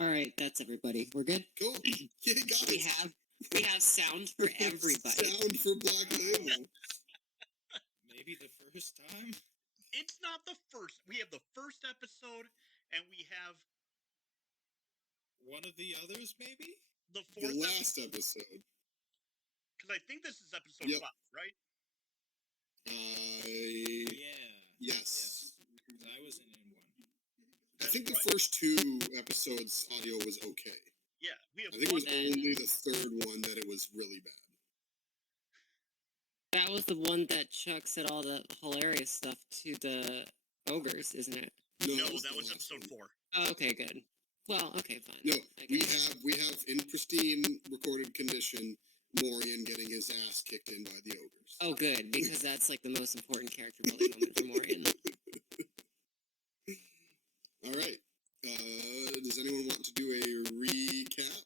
All right, that's everybody. We're good. Cool. Yeah, guys. We have sound for everybody. Sound for Black Label. Maybe the first time? It's not the first. We have the first episode, and we have one of the others, maybe? The fourth last episode. Because I think this is episode 5, right? Yes. I wasn't in one. I think the first 2 episodes audio was okay. Yeah, we have I think it was only the third one that it was really bad. That was the one that Chuck said all the hilarious stuff to the ogres, isn't it? No, that was episode 4. Oh, okay, good. Well, okay, fine. No, we have in pristine recorded condition Morian getting his ass kicked in by the ogres. Oh, good, because that's like the most important character building moment for Morian. All right. Does anyone want to do a recap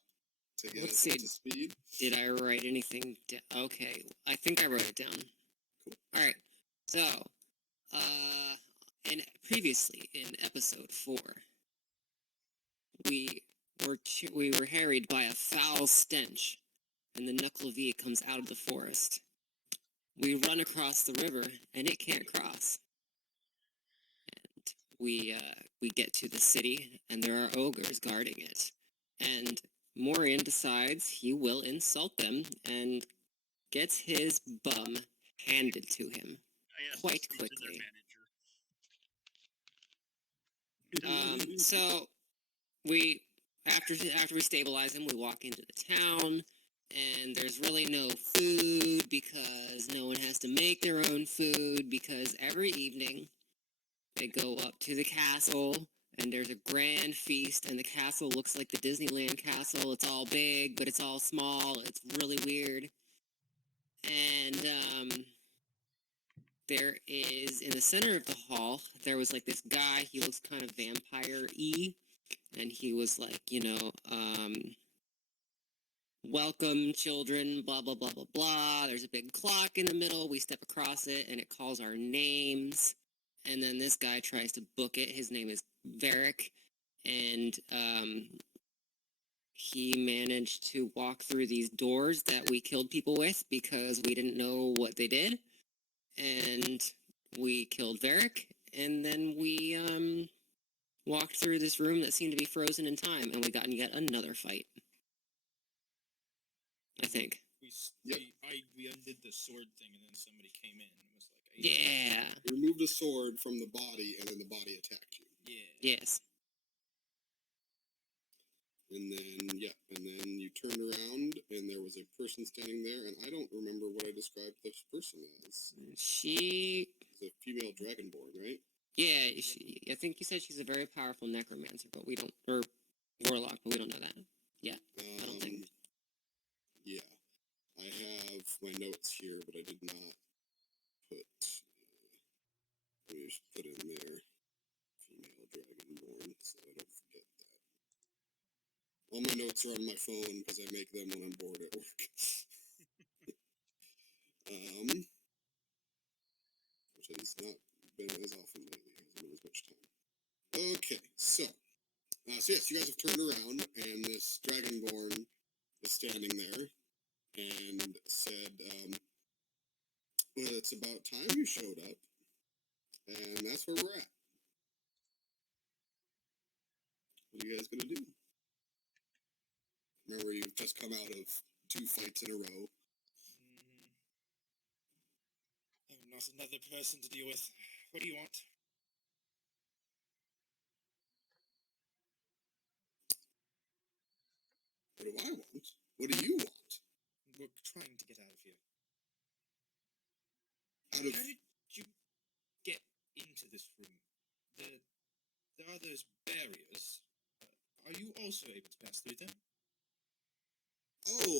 to get us up to speed? Did I write anything down? Okay, I think I wrote it down. Cool. All right. So, previously in episode 4, we were harried by a foul stench, and the Knuckle V comes out of the forest. We run across the river, and it can't cross. We get to the city, and there are ogres guarding it. And Morian decides he will insult them and gets his bum handed to him quite quickly. So after we stabilize him, we walk into the town, and there's really no food because no one has to make their own food because every evening they go up to the castle, and there's a grand feast, and the castle looks like the Disneyland castle. It's all big, but it's all small. It's really weird. And there is, in the center of the hall, there was like this guy. He looks kind of vampire-y, and he was like, welcome, children, blah, blah, blah, blah, blah. There's a big clock in the middle. We step across it, and it calls our names. And then this guy tries to book it. His name is Varric, and he managed to walk through these doors that we killed people with because we didn't know what they did. And we killed Varric, and then we walked through this room that seemed to be frozen in time, and we got in yet another fight. I think. We undid the sword thing, and then somebody came in and was like, yeah. You removed a sword from the body, and then the body attacked you. Yeah. Yes. And then you turned around, and there was a person standing there, and I don't remember what I described this person as. She is a female dragonborn, right? Yeah, I think you said she's a very powerful necromancer, but we don't, or warlock, but we don't know that. Yeah, I don't think. Yeah, I have my notes here, but I did not put. Let me just put in there, female dragonborn, so I don't forget that. All my notes are on my phone because I make them when I'm bored at work. Which has not been as often lately, hasn't been as much time. Okay, so yes, you guys have turned around, and this dragonborn is standing there, and said, well, it's about time you showed up, and that's where we're at. What are you guys gonna do? Remember, you've just come out of 2 fights in a row. I'm not another person to deal with. What do you want? What do I want? What do you want? We're trying to get out of here. How did you get into this room? There are those barriers. Are you also able to pass through them? Oh,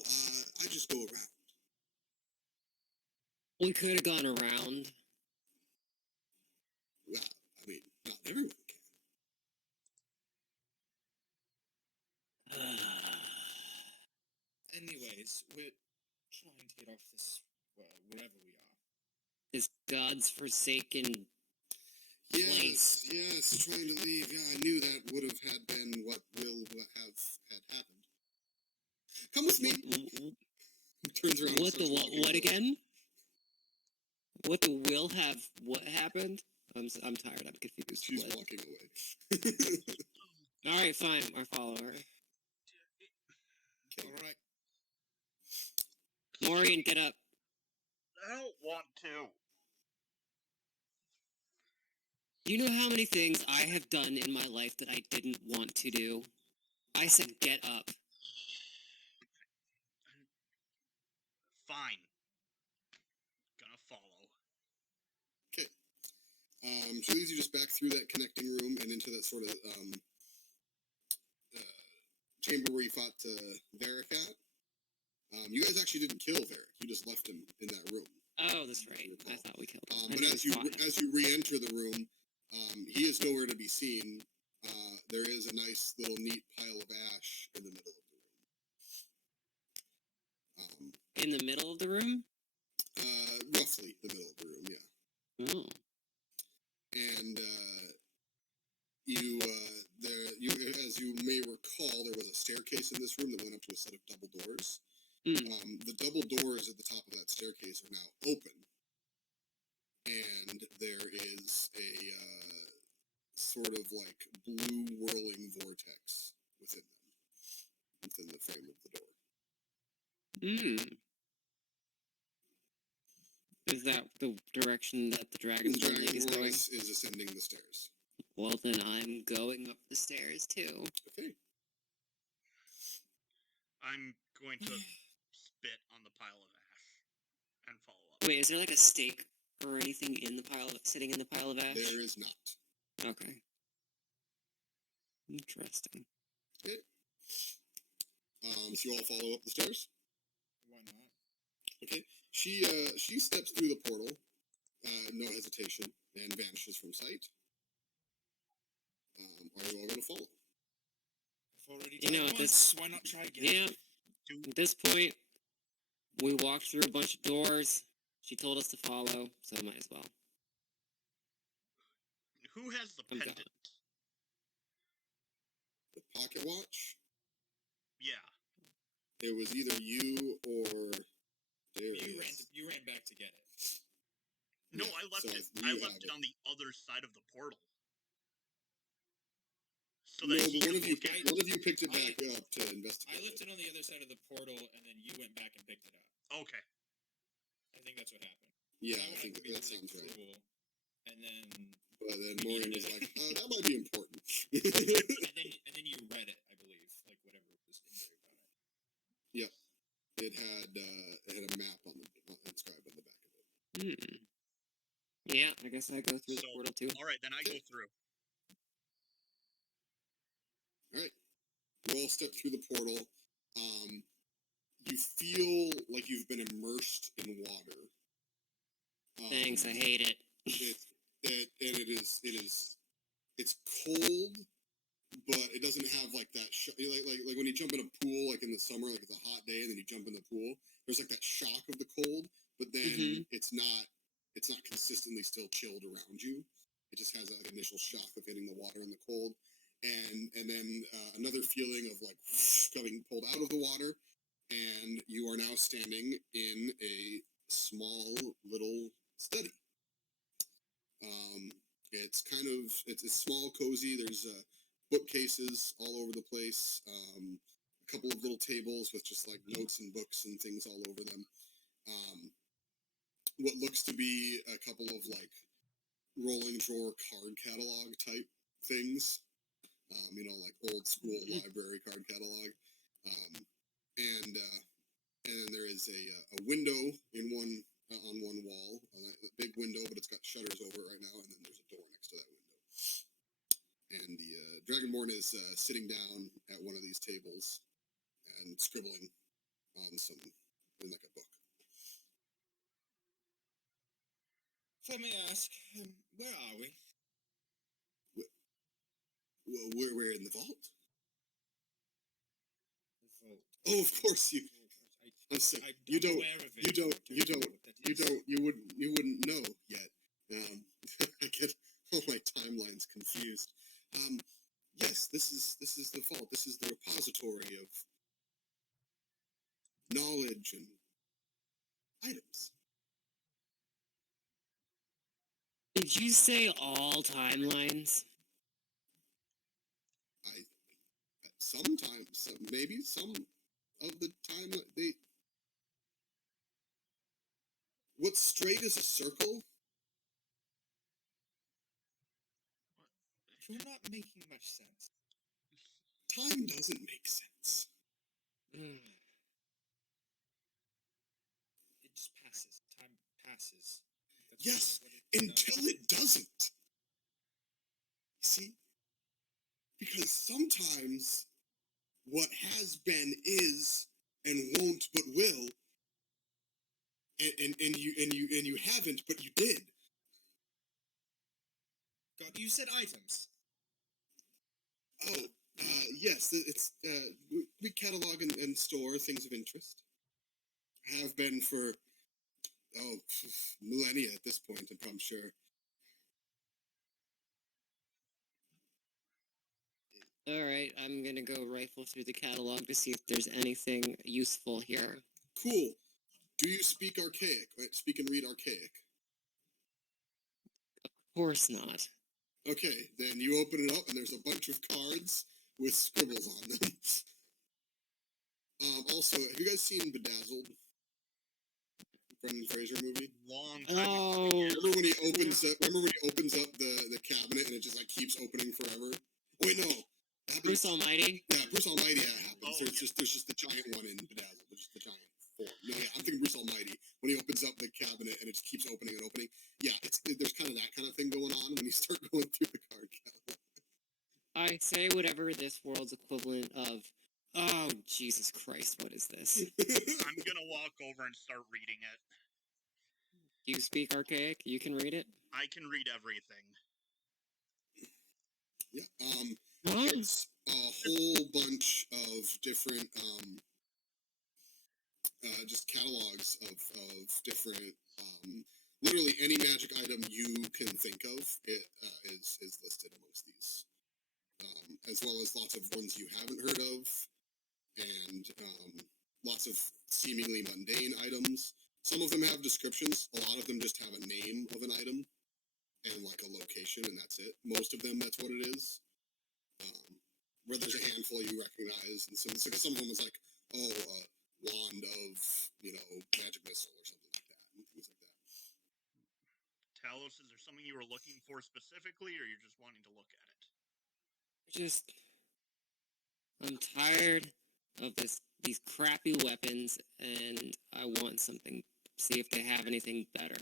I just go around. We could have gone around. Well, I mean, not everyone can. Anyways, we're trying to get off this, wherever we are. This God's forsaken... place. Yes, trying to leave. Yeah, I knew that would have had been what will have had happened. Come with me. Turns around. What and the starts walking what towards- again? What the will have what happened? I'm tired. I'm confused. She's What? walking away. All right, fine. I'll follow her. Okay. All right. Morian, get up. I don't want to. You know how many things I have done in my life that I didn't want to do? I said get up. Fine. Gonna follow. She leads you just back through that connecting room and into that sort of chamber where you fought Varric at. You guys actually didn't kill Varric. You just left him in that room. Oh, that's right. I thought we killed him. I But never as you fought him. re-enter the room, he is nowhere to be seen. There is a nice little neat pile of ash in the middle of the room. In the middle of the room? Roughly the middle of the room, yeah. Oh. And as you may recall, there was a staircase in this room that went up to a set of double doors. Mm. The double doors at the top of that staircase are now open, and there is a sort of like blue whirling vortex within them, within the frame of the door. Mm. Is that the direction that the The Dragonborn thing is Dragonborn going? is ascending the stairs. Well, then I'm going up the stairs too. Okay. I'm going to spit on the pile of ash and follow up. Wait, is there like a stake or anything in the pile, sitting in the pile of ash? There is not. Okay. Interesting. Okay. So you all follow up the stairs? Why not? Okay. She steps through the portal, no hesitation, and vanishes from sight. Are you all going to follow? I've already You done know, it this- once. Why not try again? Yeah. At this point, we walked through a bunch of doors. She told us to follow, so might as well. Who has the I'm pendant? down. The pocket watch? Yeah. It was either you or Darius. You ran back to get it. No, Yeah, I left so it. you I have left it it. on the other side of the portal. So No, that but he one can of you look at one of you picked it I- back up to I investigate. left it on the other side of the portal, and then you went back and picked it up. Okay. I think that's what happened. Yeah, I I wanted think to be that really sounds right. cruel, and then But then You Morian needed was it. like, that might be important. and then you read it, I believe, like whatever was engraved on it. It had a map inscribed on the back of it. Hmm. Yeah, I guess I go through the So- portal too. All right, then I go through. Alright. You all step through the portal. You feel like you've been immersed in water. Thanks, I hate it. It's cold, but it doesn't have like that like when you jump in a pool like in the summer, like it's a hot day and then you jump in the pool, there's like that shock of the cold, but then Mhm. it's not consistently still chilled around you. It just has that initial shock of hitting the water and the cold, and then another feeling of like coming pulled out of the water, and you are now standing in a small little study. It's small, cozy. There's bookcases all over the place. A couple of little tables with just like notes and books and things all over them. What looks to be a couple of like rolling drawer card catalog type things. Like old school library card catalog. And then there is a window on one wall, a big window, but it's got shutters over it right now, and then there's a door next to that window. And the Dragonborn is sitting down at one of these tables and scribbling on in like a book. So let me ask, where are we? We're in the vault. The vault. Oh, of course you. I'm sick. I'm You don't. aware of it. You don't. I know what that is. You wouldn't know yet. I get all my Did you say all timelines? Sometimes, maybe some of the time they. What's straight is a circle? You're not making much sense. Time doesn't make sense. Mm. It just passes. Time passes. That's Yes, what it until it doesn't. See? Because sometimes what has been is and won't but will, and you haven't but you did. God, you said items. Oh, yes, it's we catalog and store things of interest. Have been for millennia at this point, I'm sure. All right, I'm gonna go rifle through the catalog to see if there's anything useful here. Cool. Do you speak archaic? Right? Speak and read archaic. Of course not. Okay, then you open it up and there's a bunch of cards with scribbles on them. Also, have you guys seen Bedazzled? Brendan Fraser movie? Long time ago. Oh, Remember when he opens up? Remember when he opens up the cabinet and it just like keeps opening forever? Oh, wait, no. That happens- Bruce Almighty. Yeah, Bruce Almighty. That happens. Oh, There's just the giant one in Bedazzled. There's just the giant form. No, yeah, I'm thinking Bruce Almighty when he opens up the cabinet and it just keeps opening and opening. Yeah, there's kind of that kind of thing going on when you start going through the card catalog. I say whatever this world's equivalent of. Oh, Jesus Christ, what is this? I'm gonna walk over and start reading it. Do you speak archaic? You can read it? I can read everything. Yeah. It's a whole bunch of different just catalogs of different literally any magic item you can think of is listed amongst these, as well as lots of ones you haven't heard of, and lots of seemingly mundane items. Some of them have descriptions. A lot of them just have a name of an item and like a location, and that's it. Most of them, that's what it is. Where there's a handful you recognize, and some of them was like, oh, wand of, magic missile or something like that, and things like that. Talos, is there something you were looking for specifically, or you're just wanting to look at it? I'm tired of these crappy weapons, and I want something. See if they have anything better.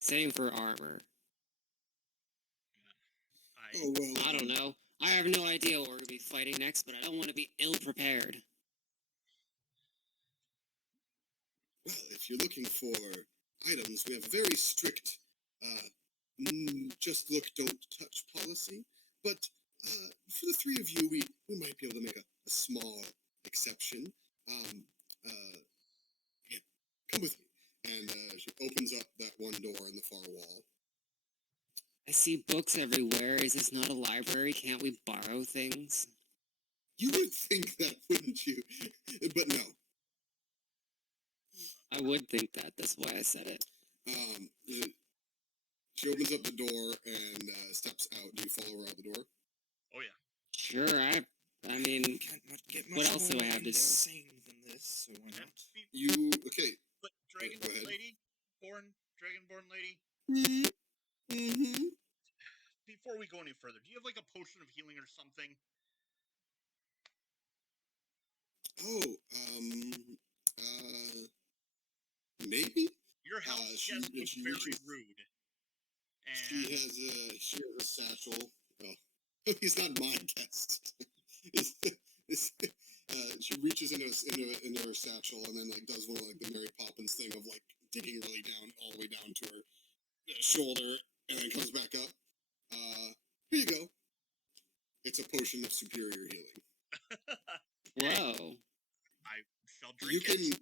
Same for armor. Oh, well. I don't know. I have no idea what we're gonna be fighting next, but I don't want to be ill prepared. Well, if you're looking for items, we have a very strict just look, don't touch policy. But for the three of you, we might be able to make a small exception. Yeah, come with me. And she opens up that one door in the far wall. I see books everywhere. Is this not a library? Can't we borrow things? You would think that, wouldn't you? But no. I would think that. That's why I said it. She opens up the door and steps out. Do you follow her out the door? Oh yeah. Sure, I mean, Can't get much what else do more I have to do? insane than this, so why not? You okay? But go ahead. Dragonborn lady. Mm-hmm. Before we go any further, do you have like a potion of healing or something? Maybe. Your house she looks very reaches- rude. She And has a satchel. Oh, he's not my guest. She reaches into her satchel and then like does one of like the Mary Poppins thing of like digging really down all the way down to her shoulder and then comes back up. Here you go. It's a potion of superior healing. Whoa. I shall You drink can. it.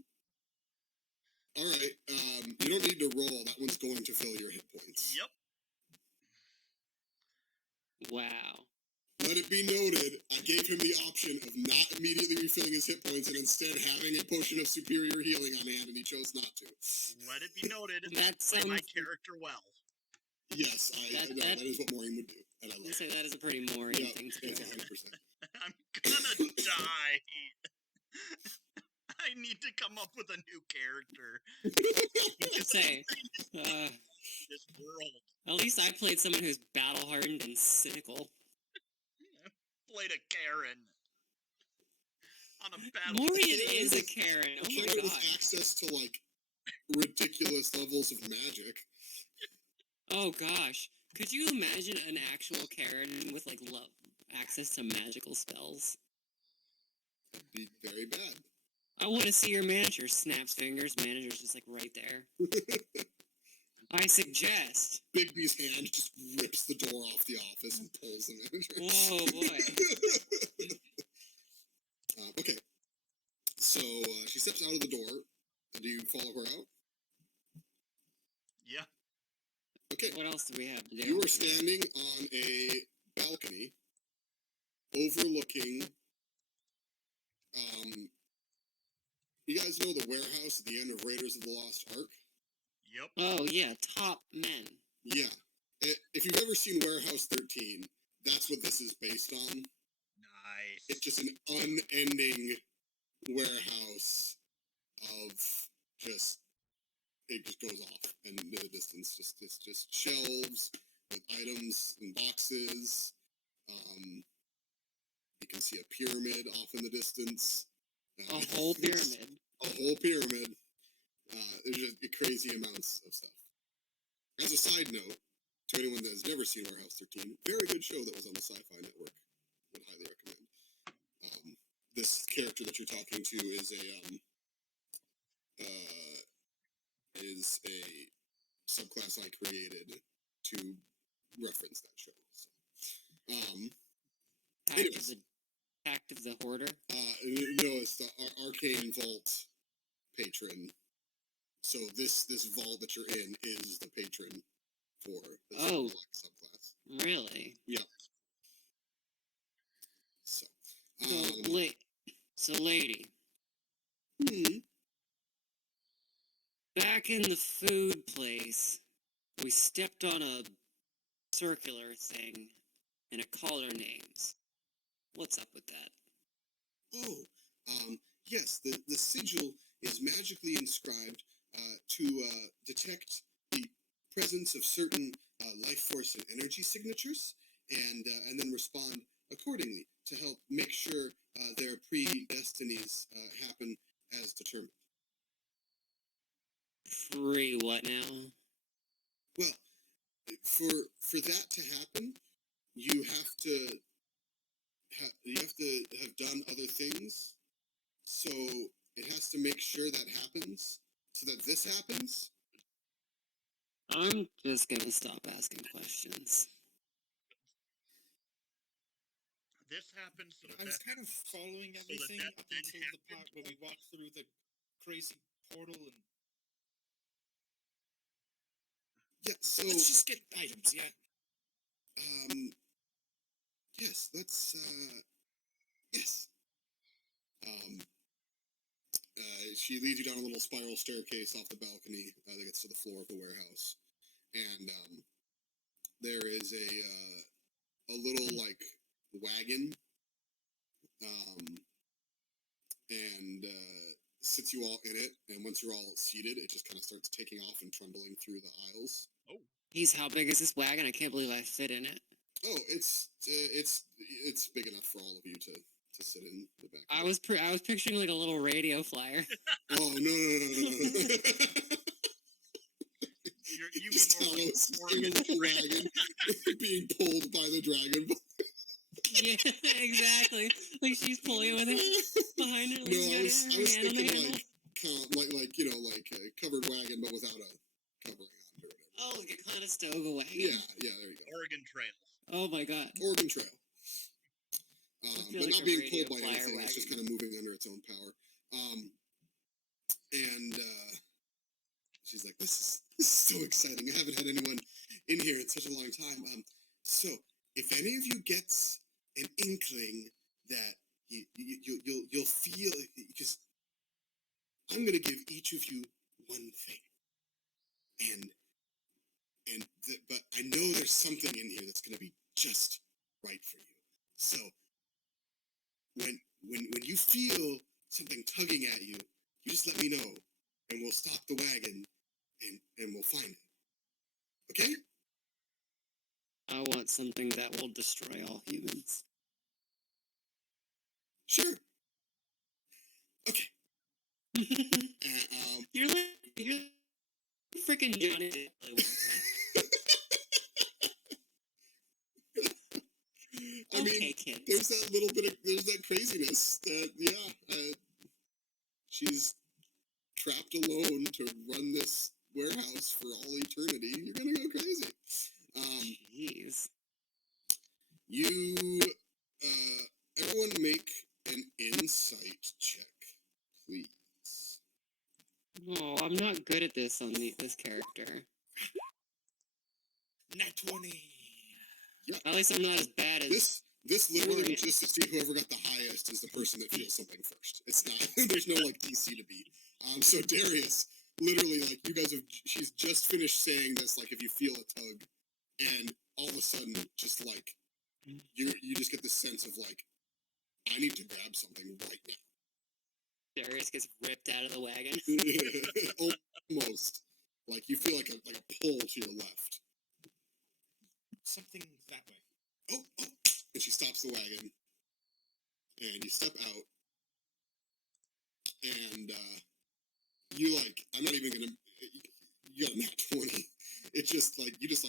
All right. You don't need to roll. That one's going to fill your hit points. Yep. Wow. Let it be noted, I gave him the option of not immediately refilling his hit points and instead having a potion of superior healing on hand, and he chose not to. Let it be noted. That Play my sounds- character well. Yes, that is what Morian would do, and I love So it. that is a pretty Morian thing to It's do. 100%. I'm gonna die. I need to come up with a new character. Say, This world. at least I played someone who's battle-hardened and cynical. Played a Karen. On a battle. Morian is a Karen. Oh my Karen with god. access to, like, ridiculous levels of magic. Oh gosh. Could you imagine an actual Karen with, like, access to magical spells? That'd be very bad. I want to see your manager. Snaps fingers. Manager's just, like, right there. I suggest. Bigby's hand just rips the door off the office and pulls the manager. Whoa, boy. Okay. So, she steps out of the door. Do you follow her out? Yeah. Okay. What else do we have to do? You are standing on a balcony overlooking, you guys know the warehouse at the end of Raiders of the Lost Ark? Yep. Oh, yeah, top men. Yeah. If you've ever seen Warehouse 13, that's what this is based on. Nice. It's just an unending warehouse of just, it just goes off in the distance. It's just shelves with items and boxes. You can see a pyramid off in the distance. A whole pyramid. A whole pyramid. There's just crazy amounts of stuff. As a side note, to anyone that has never seen Warehouse 13, very good show that was on the Sci-Fi Network. Would highly recommend. This character that you're talking to is a subclass I created to reference that show. So, anyways. Act of the Hoarder? No, it's the Arcane Vault patron. So this vault that you're in is the patron for this subclass. Really? Yeah. So, so lady. Hmm. Back in the food place, we stepped on a circular thing, and it called our names. What's up with that? Oh, yes, the sigil is magically inscribed to detect the presence of certain life force and energy signatures, and then respond accordingly to help make sure their predestinies happen as determined. Pre what now? Well, for that to happen, you have to have done other things. So it has to make sure that happens, so that this happens. I'm just gonna stop asking questions. This happens so that I was kind of following everything up until the part where we walked through the crazy portal and... Yeah, so... Let's just get items, yeah? Yes, let's, yes. She leads you down a little spiral staircase off the balcony that gets to the floor of the warehouse. And, there is a little, like, wagon, and, sits you all in it, and once you're all seated, it just kind of starts taking off and trundling through the aisles. Oh. Geez, how big is this wagon? I can't believe I fit in it. Oh, it's big enough for all of you to sit in the back. I was picturing like a little radio flyer. Oh no. You Just mean more like Talos Morian. in the dragon, being pulled by the dragon. Yeah, exactly. Like she's pulling with it behind her. Like No, I was thinking handle. like you know, like a covered wagon, but without a covering on or whatever. Oh, like a Conestoga wagon. Yeah, there you go. Oregon Trail. Oh my god. Oregon Trail. But like not a being radio pulled by flyer anything, it's just kind wagon. of moving under its own power. And she's like, this is so exciting. I haven't had anyone in here in such a long time. So if any of you gets an inkling that you'll feel, because I'm gonna give each of you one thing, but I know there's something in here that's going to be just right for you. So when you feel something tugging at you, you just let me know, and we'll stop the wagon, and we'll find it. Okay? I want something that will destroy all humans. Sure. Okay. You're freaking Johnny Depp. I mean, Okay, kids. there's that craziness that, she's trapped alone to run this warehouse for all eternity. You're gonna go crazy. Jeez. Everyone make an insight check, please. Oh, I'm not good at this on this character. Nat 20. Yeah. At least I'm not as bad as This literally Morian. was just to see whoever got the highest is the person that feels something first. It's not. There's no like DC to beat. So Darius, literally, like you guys have. She's just finished saying this. Like if you feel a tug, and all of a sudden, just like you just get this sense of like, I need to grab something right now. Darius gets ripped out of the wagon. Almost. Like you feel like a pull to your left. Something that way. Oh, and she stops the wagon, and you step out, and you like, I'm not even gonna, you got a nat 20. It's just like, you just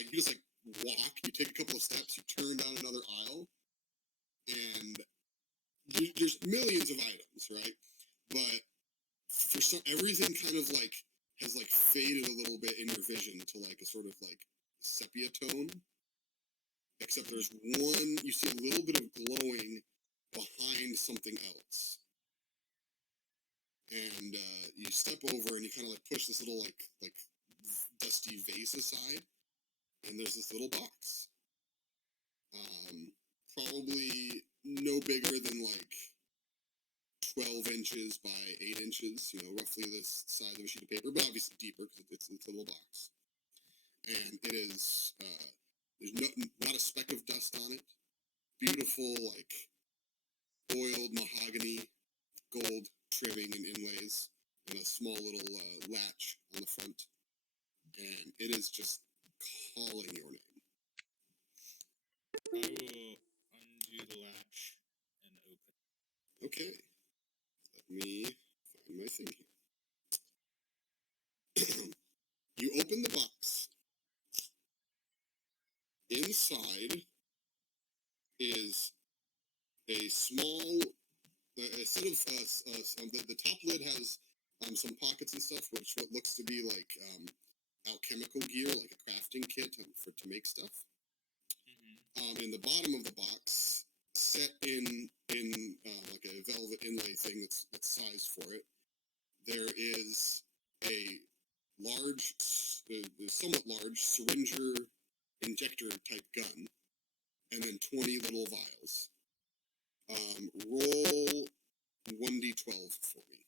walk, you take a couple of steps, you turn down another aisle, and there's millions of items, right? But for some, everything kind of like has like faded a little bit in your vision to like a sort of like sepia tone. Except there's one, you see a little bit of glowing behind something else. And you step over and you kind of like push this little like dusty vase aside, and there's this little box. Probably no bigger than like 12 inches by 8 inches, roughly this size of a sheet of paper, but obviously deeper because it's a little box. And it is, there's not a speck of dust on it. Beautiful, like, oiled mahogany, gold trimming and inlays, and a small little latch on the front. And it is just calling your name. I will undo the latch and open. Okay. Let me find my thing here. You open the box. Inside is a small, a set of, the top lid has some pockets and stuff, which what looks to be like alchemical gear, like a crafting kit to make stuff. In the bottom of the box, set in like a velvet inlay thing that's sized for it, there is a large, somewhat large syringer injector type gun, and then 20 little vials. Roll 1d12 for me.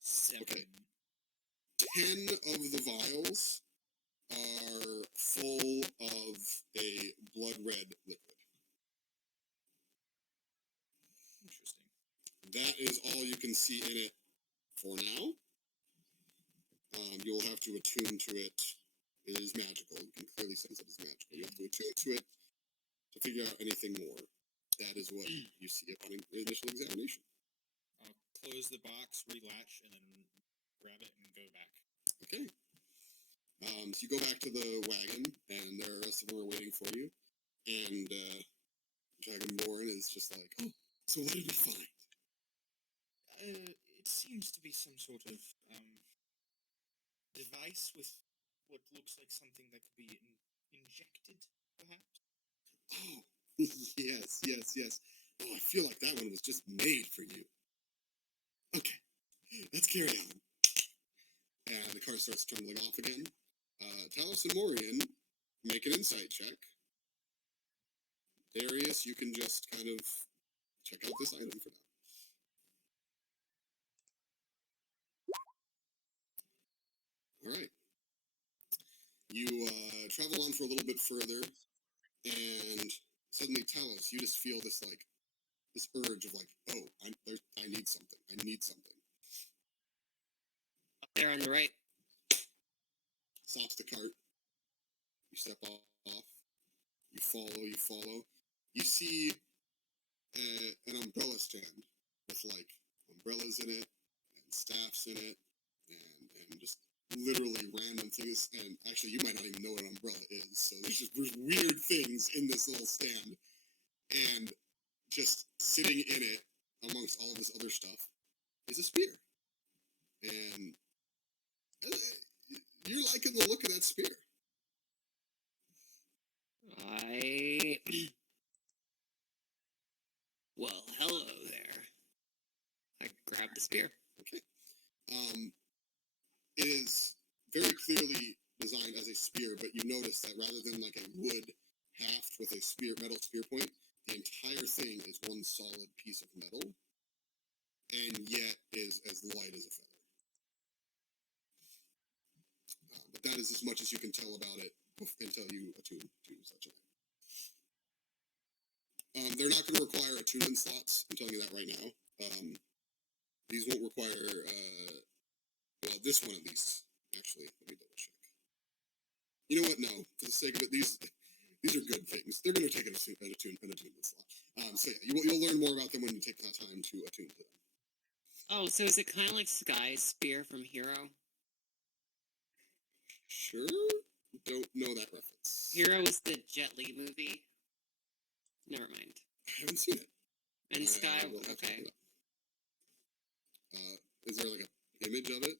7. Okay. 10 of the vials are full of a blood red liquid. Interesting. That is all you can see in it for now. You'll have to attune to it. It is magical. You can clearly sense it is magical. You have to attune to it to figure out anything more. That is what you see upon initial examination. I'll close the box, relatch, and then grab it and go back. Okay. So you go back to the wagon, and the rest of them are waiting for you. And Dragonborn is just like, oh, so what did we find? It seems to be some sort of device with what looks like something that could be injected, perhaps. Oh, yes. Oh, I feel like that one was just made for you. Okay, let's carry on. And the car starts tumbling off again. Talos and Morian make an insight check. Darius, you can just kind of check out this item for now. All right. You travel on for a little bit further, and suddenly, Talos, you just feel this this urge of oh, I need something. I need something. Up there on the right. Stops the cart. You step off. You follow. You follow. You see an umbrella stand with umbrellas in it and staffs in it and just literally random things. And actually, you might not even know what an umbrella is. So there's weird things in this little stand, and just sitting in it amongst all of this other stuff is a spear. And you're liking the look of that spear. Well, hello there. I grabbed the spear. Okay. It is very clearly designed as a spear, but you notice that rather than a wood haft with a metal spear point, the entire thing is one solid piece of metal, and yet is as light as a feather. But that is as much as you can tell about it until you attune to such a thing. They're not going to require attunement slots. I'm telling you that right now. These won't require, well, this one at least. Actually, let me double check. You know what? No, for the sake of it, these are good things. They're going to take an attunement slot. So yeah, you'll learn more about them when you take the time to attune to them. Oh, so is it kind of like Sky's spear from Hero? Sure? Don't know that reference. Hero is the Jet Li movie. Never mind. I haven't seen it. And Sky, will have to okay. look it up. Is there an image of it?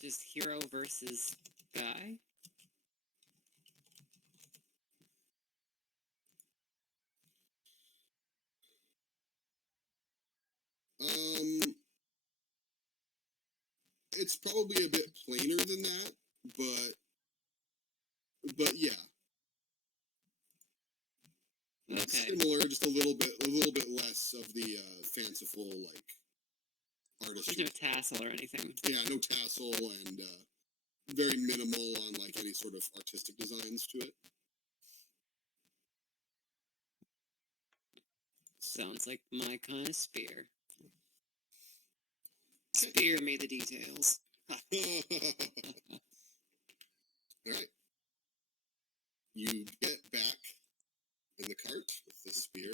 Just Hero versus Sky? It's probably a bit plainer than that, but yeah. Okay. Similar, just a little bit less of the fanciful artistry. There's no tassel or anything. Yeah, no tassel and very minimal on any sort of artistic designs to it. Sounds like my kind of spear. Spear me the details. Alright. You get back in the cart with the spear,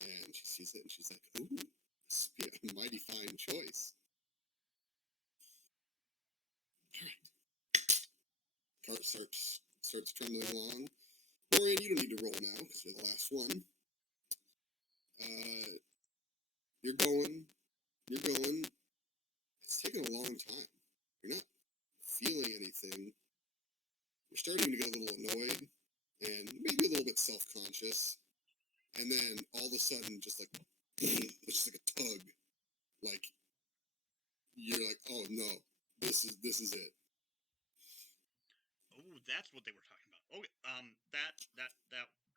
and she sees it and she's like, ooh, spear, mighty fine choice. Alright. Cart starts trundling along. Morian, you don't need to roll now because you're the last one. You're going. It's taking a long time. You're not feeling anything. You're starting to get a little annoyed and maybe a little bit self-conscious. And then all of a sudden, just it's just like a tug. You're like, oh no, this is it. Oh, that's what they were talking about. Okay, that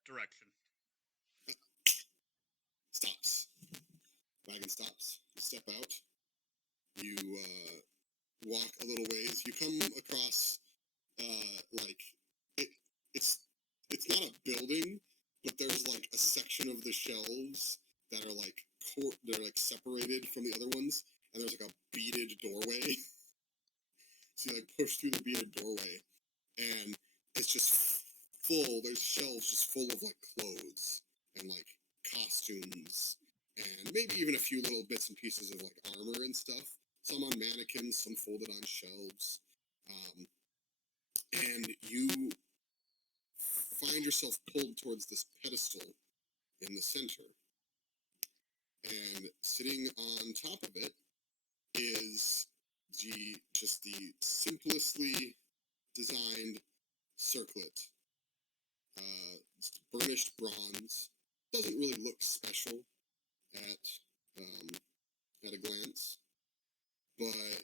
direction. Stops. Wagon stops. You step out. You walk a little ways. You come across it's not a building, but there's a section of the shelves that are they're separated from the other ones, and there's a beaded doorway. So you push through the beaded doorway, and it's just full. There's shelves just full of clothes and costumes, and maybe even a few little bits and pieces of armor and stuff. Some on mannequins, some folded on shelves. And you find yourself pulled towards this pedestal in the center. And sitting on top of it is just the simplestly designed circlet. It's burnished bronze. Doesn't really look special at a glance, but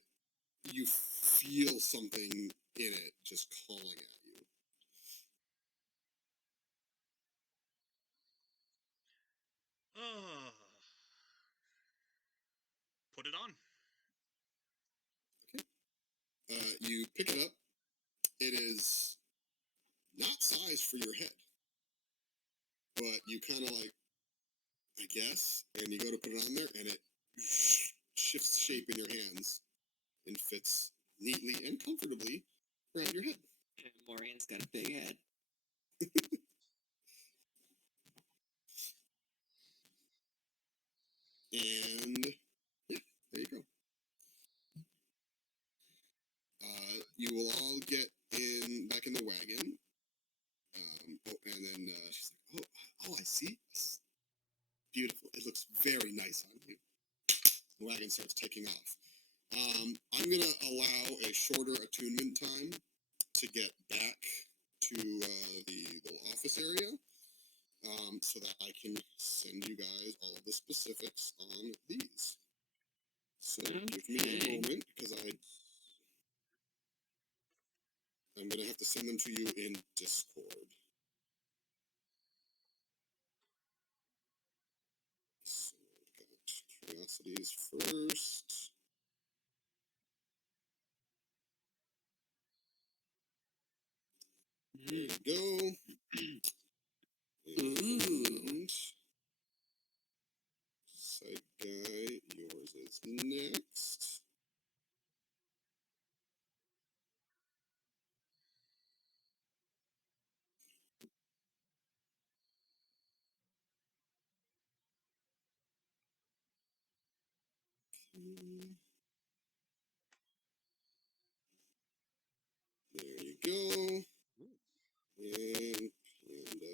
you feel something in it just calling at you. Put it on. Okay. You pick it up, it is not sized for your head, but you kind of like, I guess, and you go to put it on there, and it shifts shape in your hands and fits neatly and comfortably around your head. And Morian's got a big head. And yeah, there you go. You will all get back in the wagon. And then she's like, oh, I see. It's beautiful. It looks very nice on you. The wagon starts taking off. I'm going to allow a shorter attunement time to get back to the little office area so that I can send you guys all of the specifics on these. So give me a moment because I'm going to have to send them to you in Discord. So I've got curiosities first. There you go. And PsychGuy, yours is next. There you go. And Panda.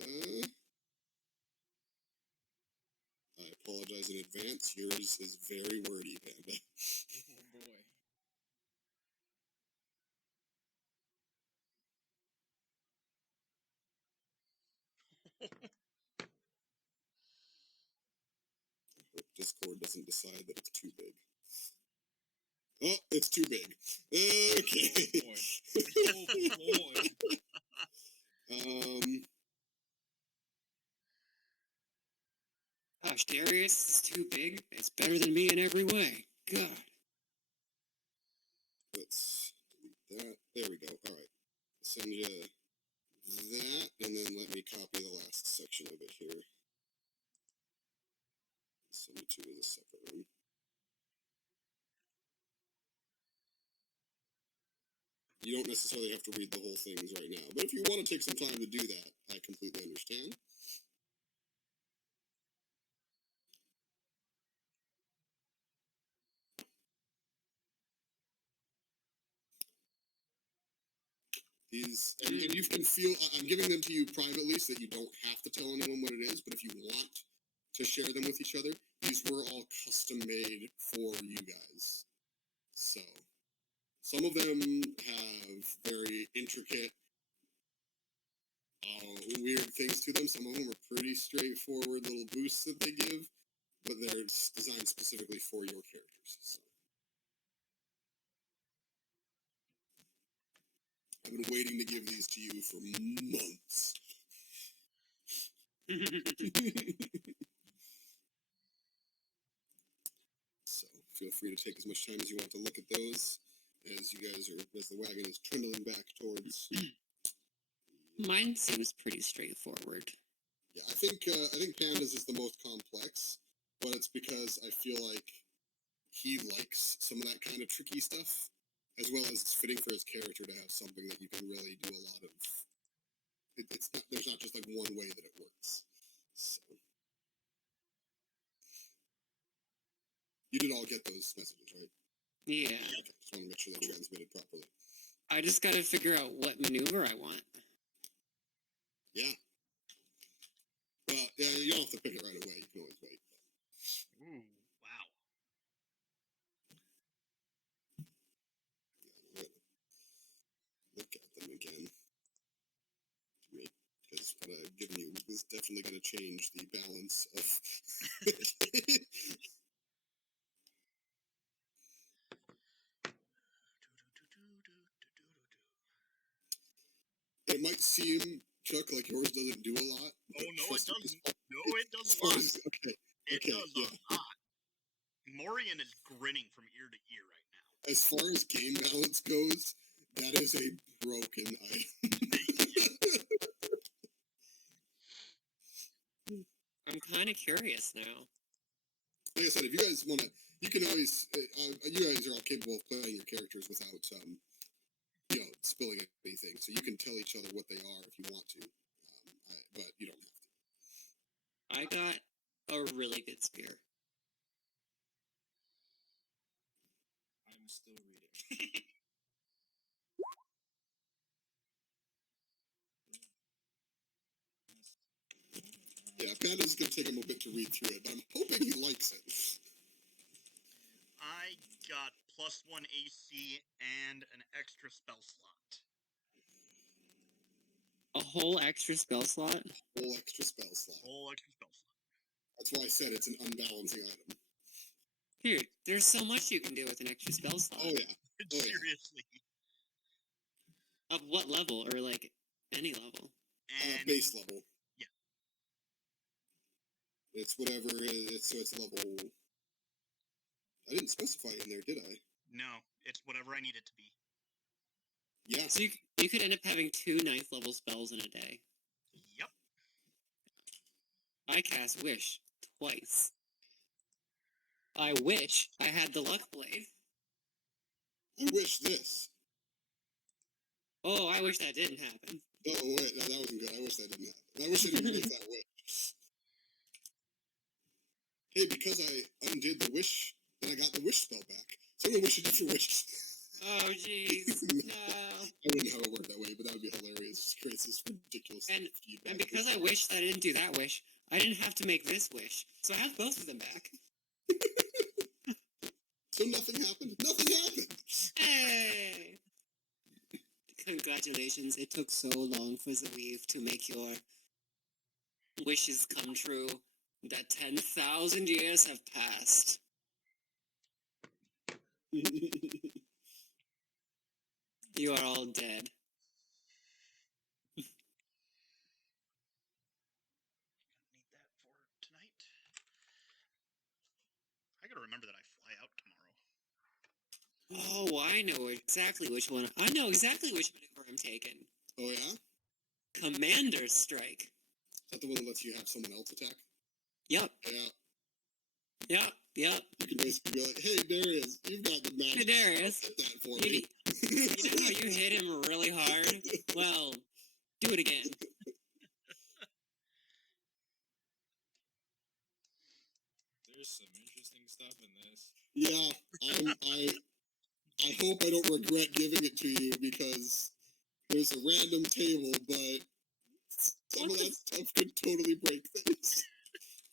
I apologize in advance. Yours is very wordy, Panda. Oh boy. Hope Discord doesn't decide that it's too big. Oh, it's too big. Okay. Oh boy. Gosh, Darius is too big. It's better than me in every way. God. Let's delete that. There we go. All right. Send you that, and then let me copy the last section of it here. Send it to you as a separate room. You don't necessarily have to read the whole things right now, but if you want to take some time to do that, I completely understand. These, and you can feel, I'm giving them to you privately so that you don't have to tell anyone what it is, but if you want to share them with each other, these were all custom made for you guys. So, some of them have very intricate, weird things to them. Some of them are pretty straightforward little boosts that they give, but they're designed specifically for your characters. So. I've been waiting to give these to you for months. So feel free to take as much time as you want to look at those as you guys are, as the wagon is trundling back towards. Mine seems pretty straightforward. Yeah, I think Panda's is the most complex, but it's because I feel like he likes some of that kind of tricky stuff, as well as it's fitting for his character to have something that you can really do a lot of. It's not, there's not just like one way that it works. So. You did all get those messages, right? Yeah. Okay, just want to make sure they're transmitted properly. I just gotta figure out what maneuver I want. Yeah. Well, yeah, you don't have to pick it right away. You can always wait. Ooh, wow. Yeah, look at them again. Because what I've given you is definitely going to change the balance of. It might seem, Chuck, like yours doesn't do a lot. Oh, no, it doesn't. No, it does a lot. lot. Okay. It Okay, does a lot. Morian is grinning from ear to ear right now. As far as game balance goes, That is a broken item. I'm kind of curious now. Like I said, if you guys want to, you can always, you guys are all capable of playing your characters without, spilling anything. So you can tell each other what they are if you want to, but you don't have to. I got a really good spear. I'm still reading. Yeah, Panda's going to take him a bit to read through it, but I'm hoping he likes it. I got +1 AC and an extra spell slot. A whole extra spell slot? Whole extra spell slot. Whole extra spell slot. That's why I said it's an unbalancing item. Dude, there's so much you can do with an extra spell slot. Oh, yeah. Oh, Seriously. Of what level? Or, like, any level? And Base level. Yeah. It's whatever it is, so it's level... I didn't specify in there, did I? no, it's whatever I need it to be. Yeah. So you could end up having 2 9th level spells in a day. Yep. I cast Wish twice. I wish I had the Luck Blade. I wish this. Oh, I wish that didn't happen. Oh, wait, no, that wasn't good. I wish that didn't happen. I wish I didn't make that wish. Hey, because I undid the wish, then I got the wish spell back. So I'm going to wish a different wish. Oh, jeez. No. I wouldn't have it work that way, but that would be hilarious. It's just ridiculous. And feedback. because I wished I didn't do that wish, I didn't have to make this wish. So I have both of them back. So nothing happened? Nothing happened! Hey! Congratulations, it took so long for Zeweave to make your wishes come true that 10,000 years have passed. You are all dead. Need that for tonight. I gotta remember that I fly out tomorrow. Oh, I know exactly which one. I know exactly which maneuver I'm taking. Oh, yeah? Commander Strike. Is that the one that lets you have someone else attack? Yep. Yeah. Yep. You can basically be like, hey, Darius, you've got the magic. Hey, Darius. Get that for You me. know how you hit him really hard? Well, do it again. There's some interesting stuff in this. Yeah, I hope I don't regret giving it to you because there's a random table, but some of that stuff could totally break things.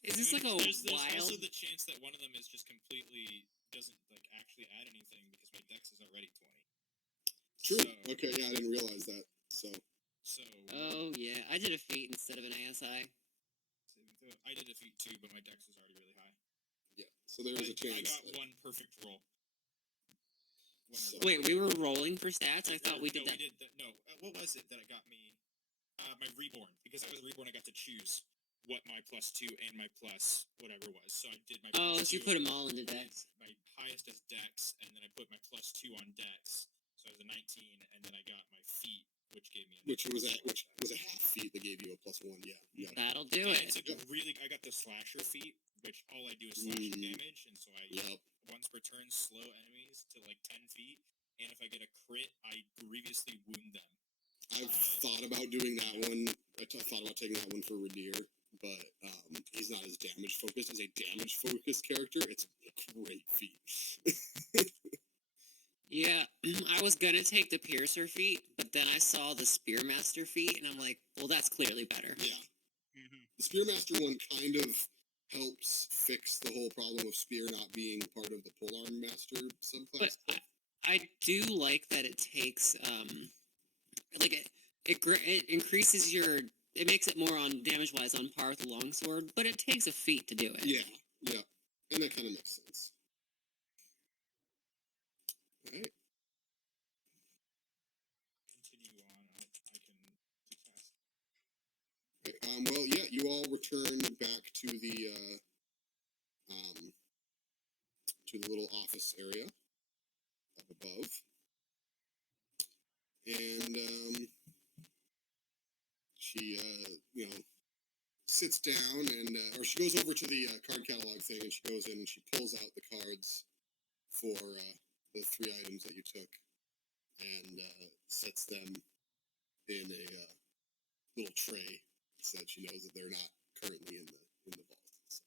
Is this like a there's wild... also the chance that one of them is just completely doesn't like actually add anything because my dex is already 20. True. So, Okay, yeah, I didn't realize that. So Oh, yeah. I did a feat instead of an ASI. I did a feat too, but my dex is already really high. yeah, so there is a chance. I got one perfect roll. Wait, we were rolling for stats? I thought we did that. What was it that got me? My reborn. Because I was reborn, I got to choose what my +2 and my plus whatever was. So I did my. Oh, so you +2 put them all into dex. My highest as dex, and then I put my +2 on dex. So I was a 19, and then I got my feat, which gave me. Which was a half feat that gave you a +1. Yeah. That'll do And it. it's like I got the slasher feat, which all I do is slashing damage, and so I once per turn slow enemies to like 10 feet, and if I get a crit, I grievously wound them. I've thought about doing that one. I thought about taking that one for Radir, but he's not as damage focused. As a damage focused character, it's a great feat. Yeah, I was gonna take the Piercer feat, but then I saw the Spearmaster feat, and I'm like, well, that's clearly better. Yeah. Mm-hmm. The Spearmaster one kind of helps fix the whole problem of Spear not being part of the Polearm Master subclass. But I do like that it takes, it increases your, it makes it more on damage-wise on par with the longsword, but it takes a feat to do it. Yeah, and that kind of makes sense. Alright. Continue on. I can do fast. Okay, well, yeah, you all return back to the little office area up above. and she sits down and or she goes over to the card catalog thing, and she goes in and she pulls out the cards for the 3 items that you took, and sets them in a little tray so that she knows that they're not currently in the vault.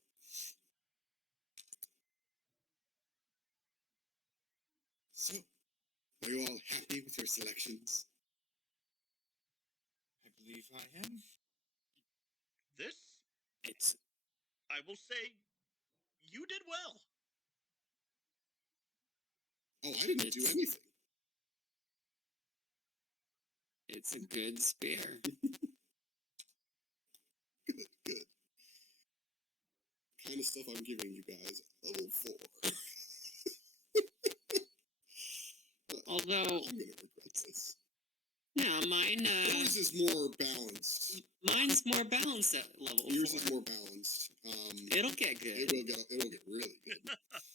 So, are you all happy with your selections? I believe I am. This, It's I will say, you did well. Oh, I didn't do anything. it's a good spear. Good. Kind of stuff I'm giving you guys at level 4. Although, I'm gonna regret this. yeah, mine. Yours is more balanced. Mine's more balanced at level 4. Yours is more balanced. It'll get good. It'll get really good. That's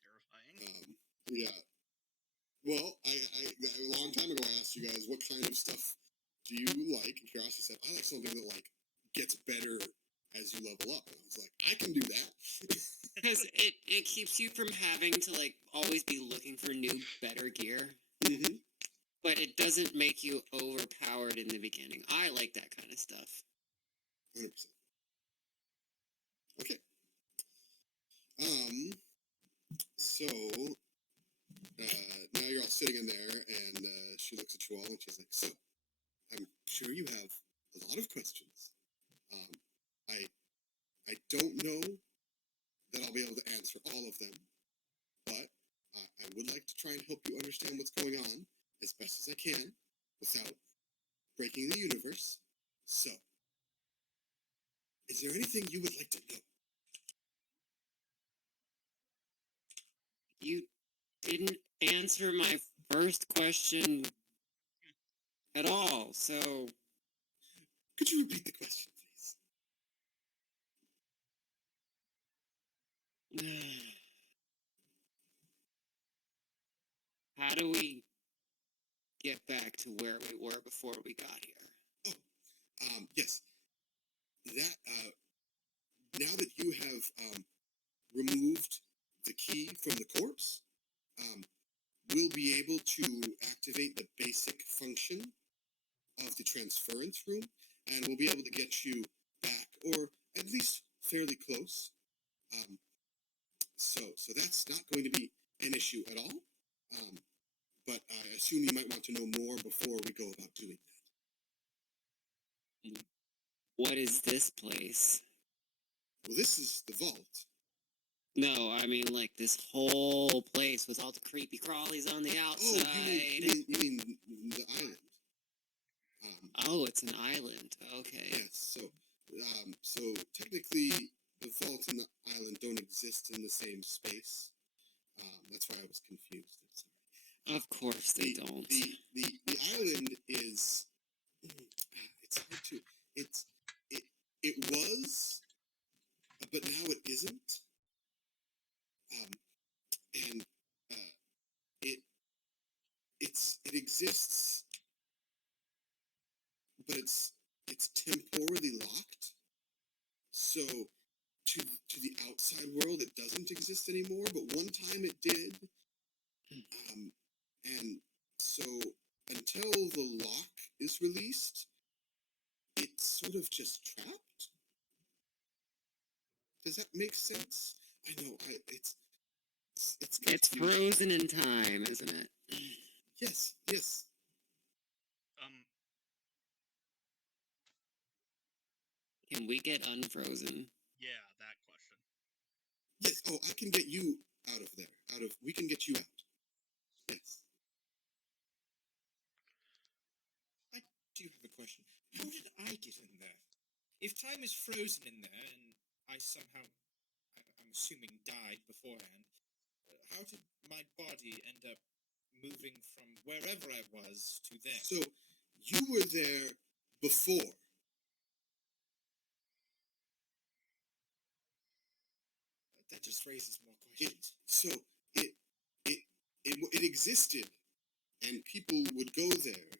terrifying. Yeah. Well, I a long time ago I asked you guys what kind of stuff do you like, and Curiosity said I like something that like gets better as you level up, and I was like, I can do that. Because it keeps you from having to like always be looking for new, better gear. Mm-hmm. But it doesn't make you overpowered in the beginning. I like that kind of stuff. 100%. Okay. So now you're all sitting in there, and she looks at you all, and she's like, "So, I'm sure you have a lot of questions. I don't know that I'll be able to answer all of them, but I would like to try and help you understand what's going on as best as I can without breaking the universe. So, is there anything you would like to know?" You didn't answer my first question at all, so Could you repeat the question, please? how do we get back to where we were before we got here? Yes. That now that you have removed the key from the corpse, we'll be able to activate the basic function of the transference room, and we'll be able to get you back, or at least fairly close. So that's not going to be an issue at all. But I assume you might want to know more before we go about doing that. What is this place? Well, this is the vault. No, I mean like this whole place with all the creepy crawlies on the outside. Oh, you mean the island? Oh, it's an island. Okay. Yes. So technically, the vault and the island don't exist in the same space. That's why I was confused. I'm sorry. Of course they don't. The island is. It's hard to. It was, but now it isn't. And it exists, but it's temporally locked. So to the outside world, it doesn't exist anymore. But one time it did. And so until the lock is released, it's sort of just trapped. Does that make sense? I know. It's frozen in time, isn't it? Yes. Can we get unfrozen? Yeah, that question. Yes. Oh, I can get you out of there. We can get you out. Yes. I do have a question. How did I get in there? If time is frozen in there, and I somehow, I'm assuming, died beforehand, how did my body end up moving from wherever I was to there? So, you were there before. That just raises more questions. It existed, and people would go there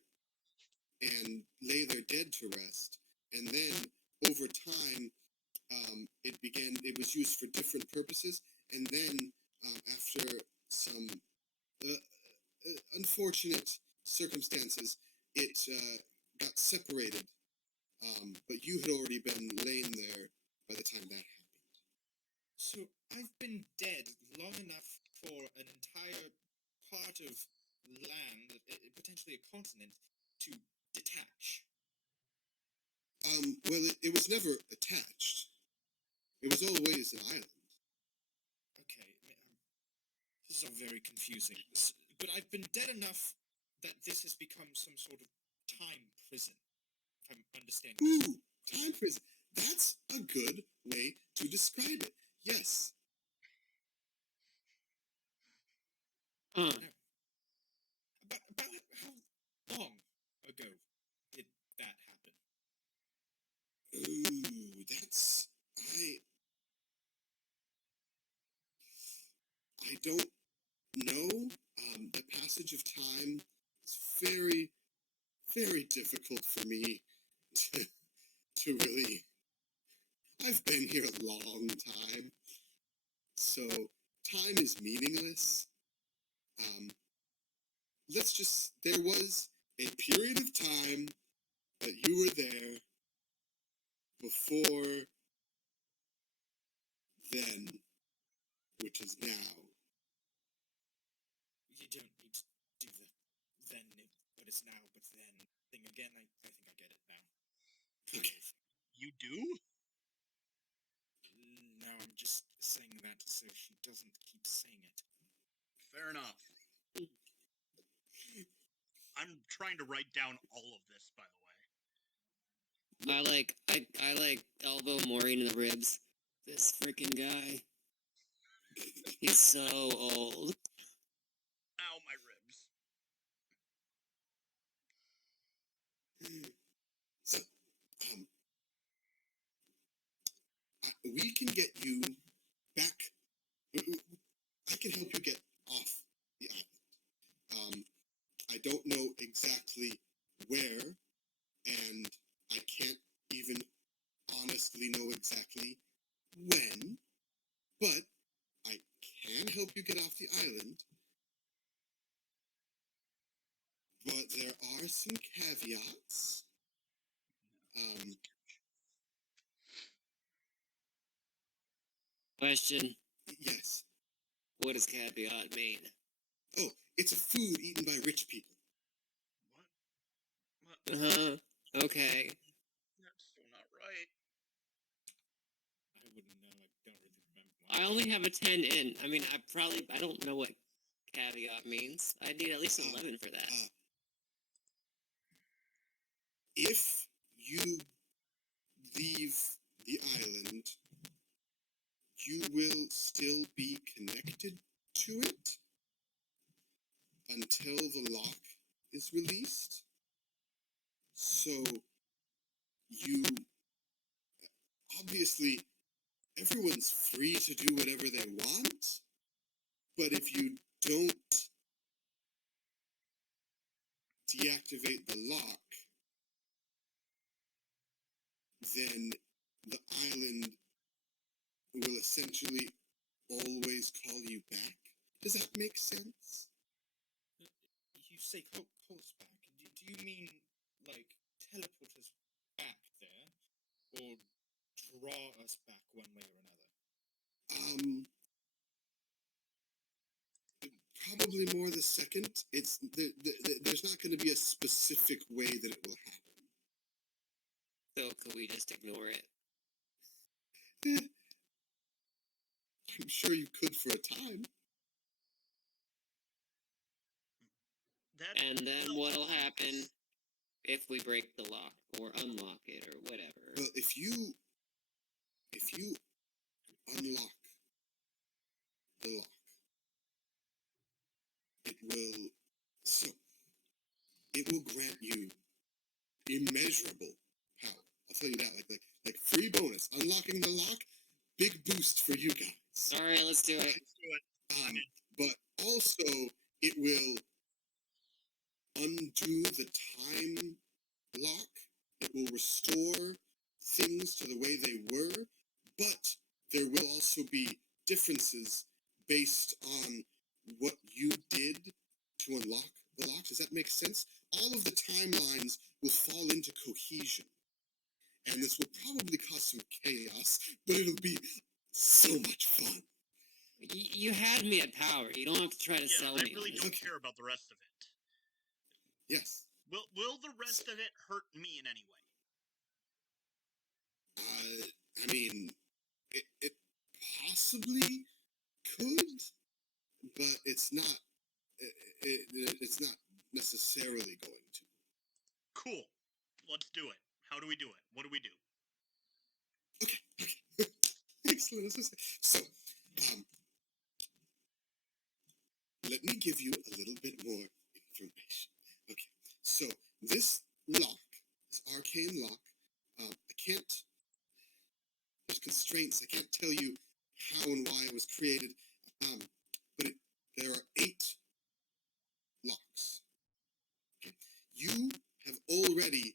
and lay their dead to rest. And then over time, it was used for different purposes. And then after some unfortunate circumstances, it got separated. But you had already been laying there by the time that happened. So I've been dead long enough for an entire part of land, potentially a continent, to detach. Well, it was never attached. It was always an island. Okay, this is all very confusing. But I've been dead enough that this has become some sort of time prison, if I'm understanding this. Ooh, time prison. That's a good way to describe it. Yes. Huh. About how long ago did that happen? Ooh, that's I don't know. The passage of time is very, very difficult for me to really. I've been here a long time, so time is meaningless. There was a period of time that you were there before then, which is now. You don't need to do the then, but it's now, but then thing again. I think I get it now. Okay. You do? No, I'm just saying that so she doesn't keep saying it. Fair enough. I'm trying to write down all of this, by the way. I like elbow Morian in the ribs. This freaking guy. He's so old. Ow, my ribs. So, we can get you back. I can help you get off the island. I don't know exactly where, and I can't even honestly know exactly when, but I can help you get off the island. But there are some caveats. Question: Yes. what does caveat mean? Oh, it's a food eaten by rich people. What? Okay. That's still not right. I wouldn't know. I don't really remember. I only have a 10 in. I mean, I don't know what caveat means. I need at least 11 for that. If you leave the island, you will still be connected to it until the lock is released. So you obviously everyone's free to do whatever they want, but if you don't deactivate the lock, then the island will essentially always call you back. Does that make sense? You say call us back. Do you mean like teleport us back there, or draw us back one way or another? Probably more the second. It's there's not going to be a specific way that it will happen. So could we just ignore it? I'm sure you could for a time. And then what'll happen if we break the lock or unlock it or whatever? Well, if you unlock the lock, it will grant you immeasurable power. I'll tell you that, like free bonus. Unlocking the lock, big boost for you guys. All right, let's do it. But also, it will undo the time lock. It will restore things to the way they were, but there will also be differences based on what you did to unlock the lock. Does that make sense? All of the timelines will fall into cohesion. And this will probably cause some chaos, but it'll be so much fun. You had me at power. You don't have to try to Yeah, sell I me. really on don't this. care about the rest of it. Yes. Will the rest of it hurt me in any way? I mean, it possibly could, but it's not. It's not necessarily going to. Cool. Let's do it. How do we do it? What do we do? Okay. Excellent. So, let me give you a little bit more information. Okay. So this lock, this arcane lock, I can't. There's constraints. I can't tell you how and why it was created, but there are 8 locks. Okay? You have already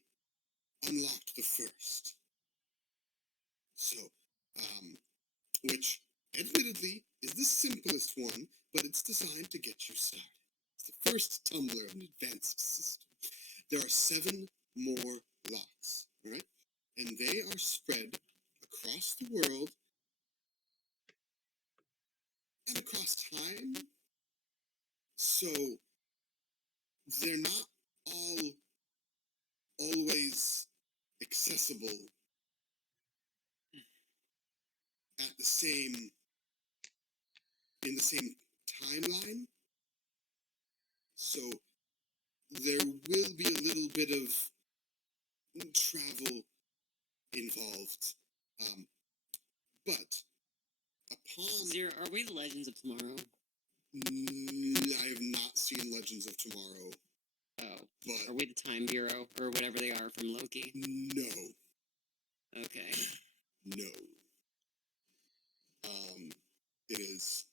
unlocked the first. So, which admittedly is the simplest one, but it's designed to get you started. It's the first tumbler of an advanced system. There are 7 more locks, all right? And they are spread across the world and across time. So they're not all always accessible at the same in the same timeline. So there will be a little bit of travel involved. But upon Zero, are we the Legends of Tomorrow? I have not seen Legends of Tomorrow. Oh. But Are we the Time Bureau or whatever they are from Loki? no. Okay. No. It is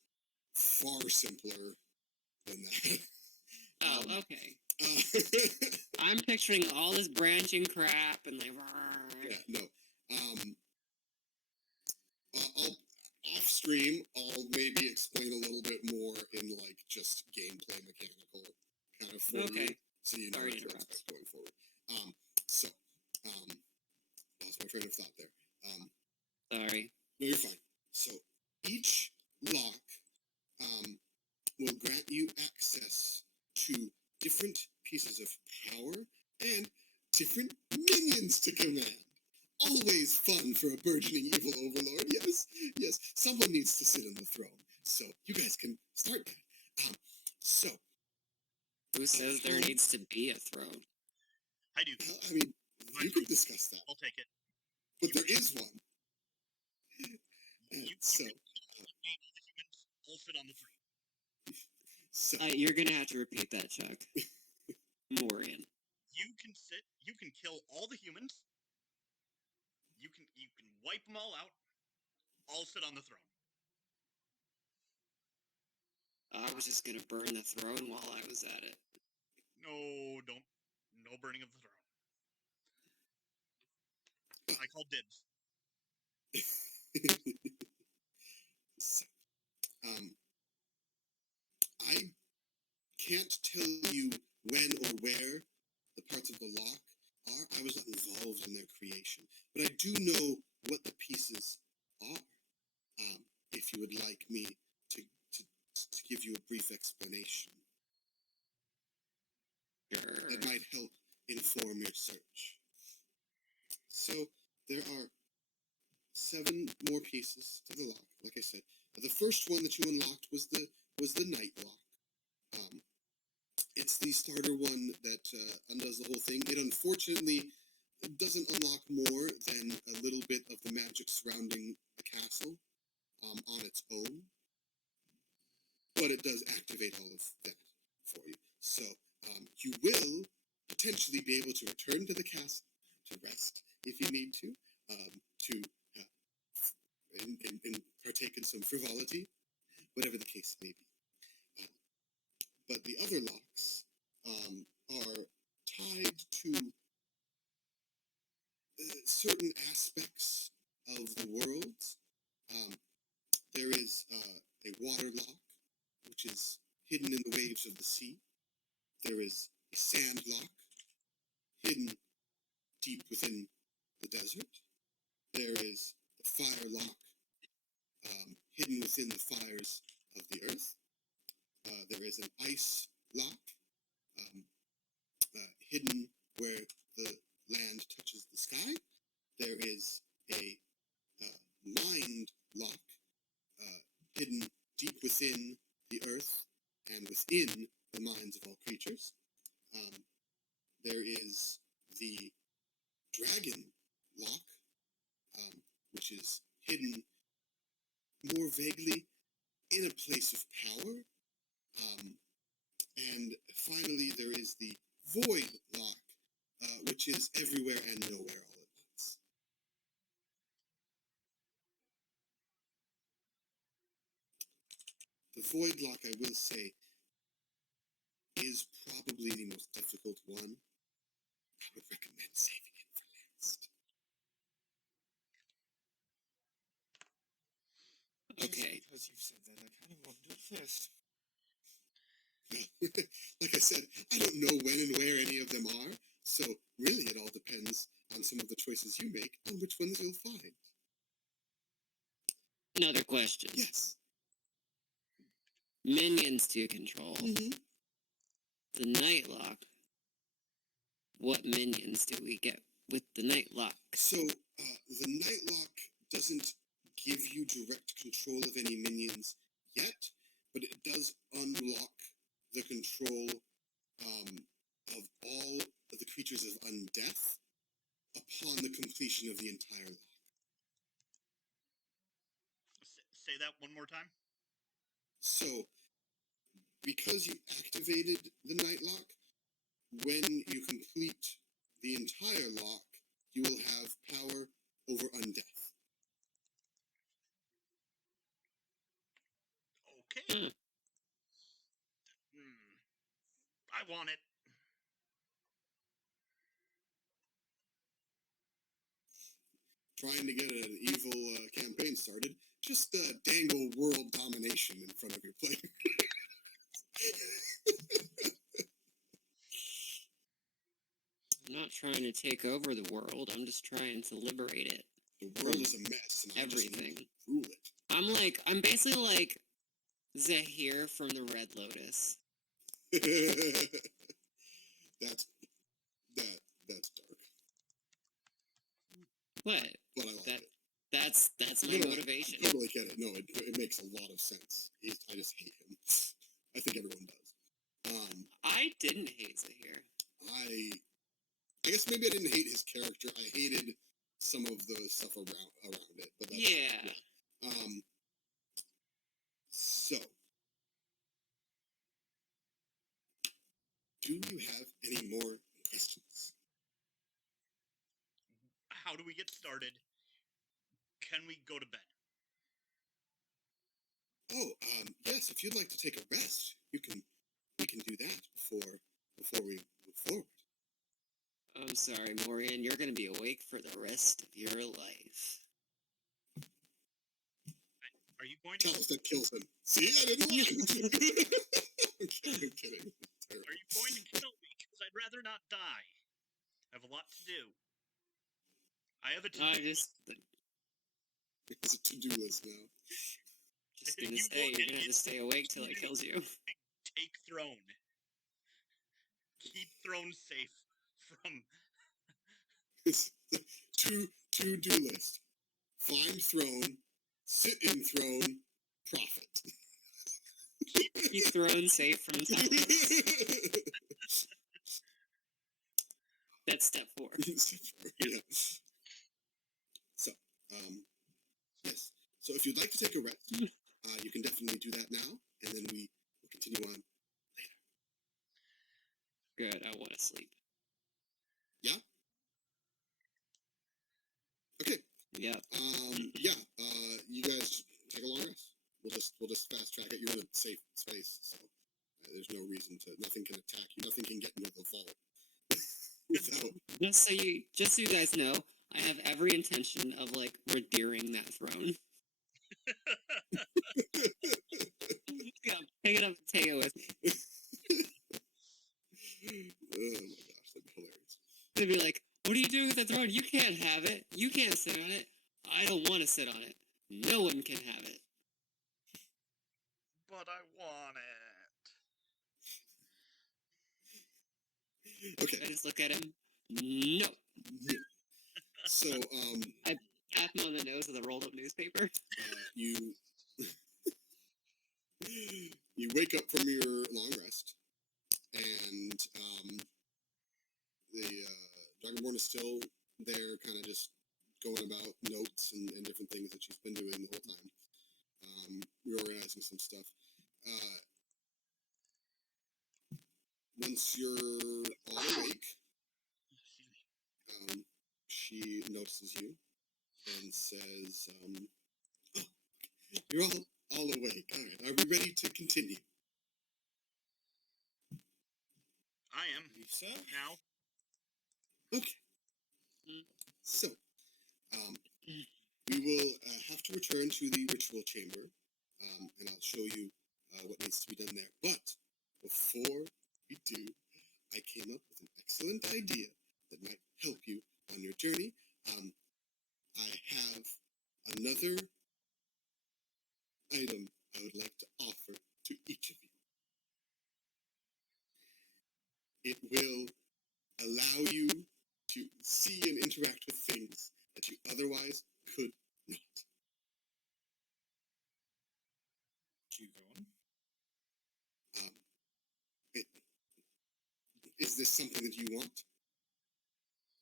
far simpler than that. Oh, okay. Uh, I'm picturing all this branching crap and like. yeah, no. I'll off stream. I'll maybe explain a little bit more in like just gameplay mechanical kind of form. Okay. So you know Sorry what to to interrupt. expect going forward. So lost my train of thought there. Sorry. No, you're fine. So each lock will grant you access to different pieces of power and different minions to command. Always fun for a burgeoning evil overlord. Yes, yes. Someone needs to sit on the throne. So you guys can start that. So Who says there needs to be a throne? I do. I mean, you can discuss that, I'll take it. but there is one. And You so, can kill the humans. I'll sit on the throne. so You're gonna have to repeat that, Chuck. Morian. You can kill all the humans. You can wipe them all out. I'll sit on the throne. I was just gonna burn the throne while I was at it. No, don't. No burning of the throne. I call dibs. so, I can't tell you when or where the parts of the lock are. I was not involved in their creation, but I do know what the pieces are. If you would like me to give you a brief explanation, Sure. that might help inform your search. So there are 7 more pieces to the lock. Like I said, the first one that you unlocked was the night lock. It's the starter one that undoes the whole thing. It unfortunately doesn't unlock more than a little bit of the magic surrounding the castle on its own, but it does activate all of that for you. So you will potentially be able to return to the castle to rest if you need to and partake in some frivolity, whatever the case may be. But the other locks are tied to certain aspects of the world. There is a water lock, which is hidden in the waves of the sea. There is a sand lock, hidden deep within the desert. There is the fire lock, hidden within the fires of the earth. There is an ice lock, hidden where the land touches the sky. There is a mind lock, hidden deep within the earth and within the minds of all creatures. There is the dragon lock, which is hidden more vaguely in a place of power. And finally, there is the void lock, which is everywhere and nowhere all at once. The void lock, I will say, is probably the most difficult one. I would recommend saving it for last. Okay. Because you've said that, I kind of want to do it first. Like I said, I don't know when and where any of them are, so really it all depends on some of the choices you make on which ones you'll find. Another question. Yes. Minions to control. Mm-hmm. The night lock. What minions do we get with the night lock? So, the night lock doesn't give you direct control of any minions yet, but it does unlock the control of all of the creatures of undeath upon the completion of the entire lock. Say that one more time. So, because you activated the night lock, when you complete the entire lock, you will have power over undeath. Okay. I want it. Trying to get an evil campaign started, just dangle world domination in front of your player. I'm not trying to take over the world. I'm just trying to liberate it. The world is a mess, and Everything. I just rule it. I'm basically like Zahir from the Red Lotus. That's dark. What? But I like That it. that's my No, motivation. I totally get it. No, it makes a lot of sense. I just hate him. I think everyone does. I didn't hate Zahir. I guess maybe I didn't hate his character. I hated some of the stuff around it. But that's, Yeah. So, do you have any more questions? How do we get started? Can we go to bed? Oh, yes. If you'd like to take a rest, we can do that before we move forward. I'm sorry, Morian. You're gonna be awake for the rest of your life. Are you going to? Talos that kills him. See, I didn't lie. I'm kidding. Terrible. Are you going to kill me? Because I'd rather not die. I have a lot to do. I have a It's a to-do list now. Just gonna say you're gonna have to stay awake till it kills you. Take throne. Keep throne safe from. It's to-do list. Find throne, sit in throne, profit. Keep throne safe from Talos. That's step 4. Yeah. So, yes. So if you'd like to take a rest, you can definitely do that now, and then we will continue on later. Good, I want to sleep. Yeah? Okay. Yeah. Yeah, you guys take a long rest. We'll just fast track it. You're in a safe space, so there's no reason to. Nothing can attack you. Nothing can get into the vault. Without. Just so you guys know, I have every intention of, like, redeering that throne. I'm just gonna pick it up and take it with me. Oh my gosh, that'd be hilarious. They'd be like, what are you doing with the throne? You can't have it. You can't sit on it. I don't want to sit on it. No one can have it. But I want it. Okay. I just look at him. No. Yeah. So, I tap him on the nose with a rolled up newspaper. you you wake up from your long rest, and the Dragonborn is still there, kind of just going about notes and different things that she's been doing the whole time, reorganizing some stuff. Once you're all awake, she notices you and says, "Oh, you're all awake. All right, are we ready to continue?" I am. So, Now. Okay. Mm. So, we will have to return to the ritual chamber, and I'll show you what needs to be done there. But before we do, I came up with an excellent idea that might help you on your journey. I have another item I would like to offer to each of you. It will allow you to see and interact with things that you otherwise could not. you go on. Is this something that you want?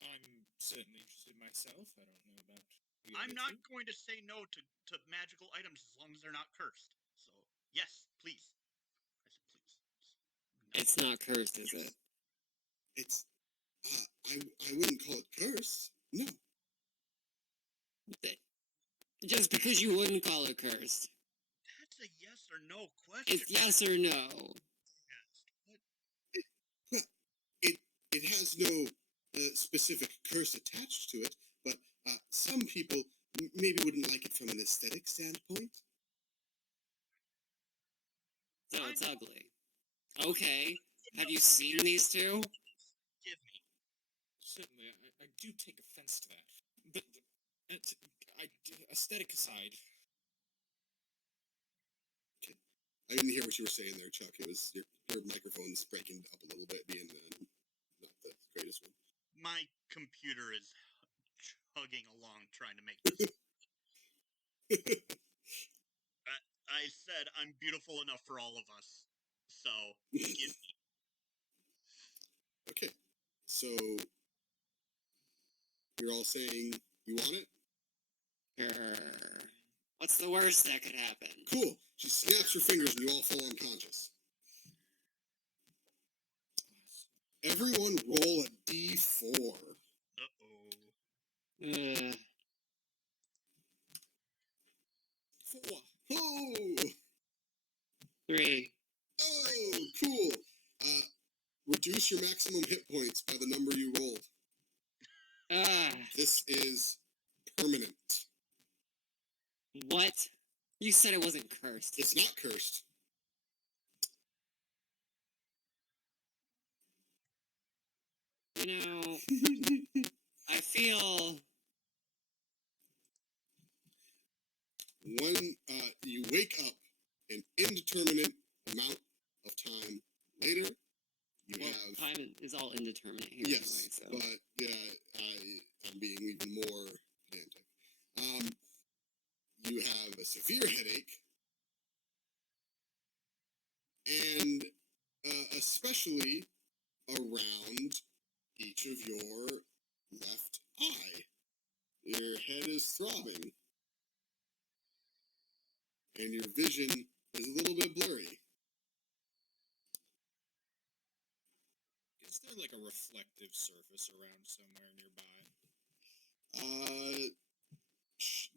I'm certainly interested myself. I don't know about the I'm other not two. going to say no to magical items as long as they're not cursed. So, yes, please. I said please. No. It's not cursed, is it? It's, I wouldn't call it cursed. No. Just because you wouldn't call it cursed. That's a yes or no question. It's yes or no. Well, it has no specific curse attached to it, but some people maybe wouldn't like it from an aesthetic standpoint. So it's ugly. Okay. Have you seen these two? Give me. Certainly, I do take offense to that. But aesthetic aside, I didn't hear what you were saying there, Chuck. It was your microphone's breaking up a little bit, being not the greatest one. My computer is chugging along trying to make this. I said I'm beautiful enough for all of us. So, give me. Okay, so you're all saying you want it? Grr. What's the worst that could happen? Cool. She snaps her fingers and you all fall unconscious. Everyone roll a d4. Uh-oh. 4. Oh! 3. Oh, cool. Reduce your maximum hit points by the number you rolled. This is permanent. What? You said it wasn't cursed. It's not cursed. You know, I feel... When you wake up an indeterminate amount of time later, you have... time is all indeterminate here Yes, anyway, so... but I'm being even more pedantic. You have a severe headache, and especially around each of your left eye. Your head is throbbing, and your vision is a little bit blurry. Is there like a reflective surface around somewhere nearby?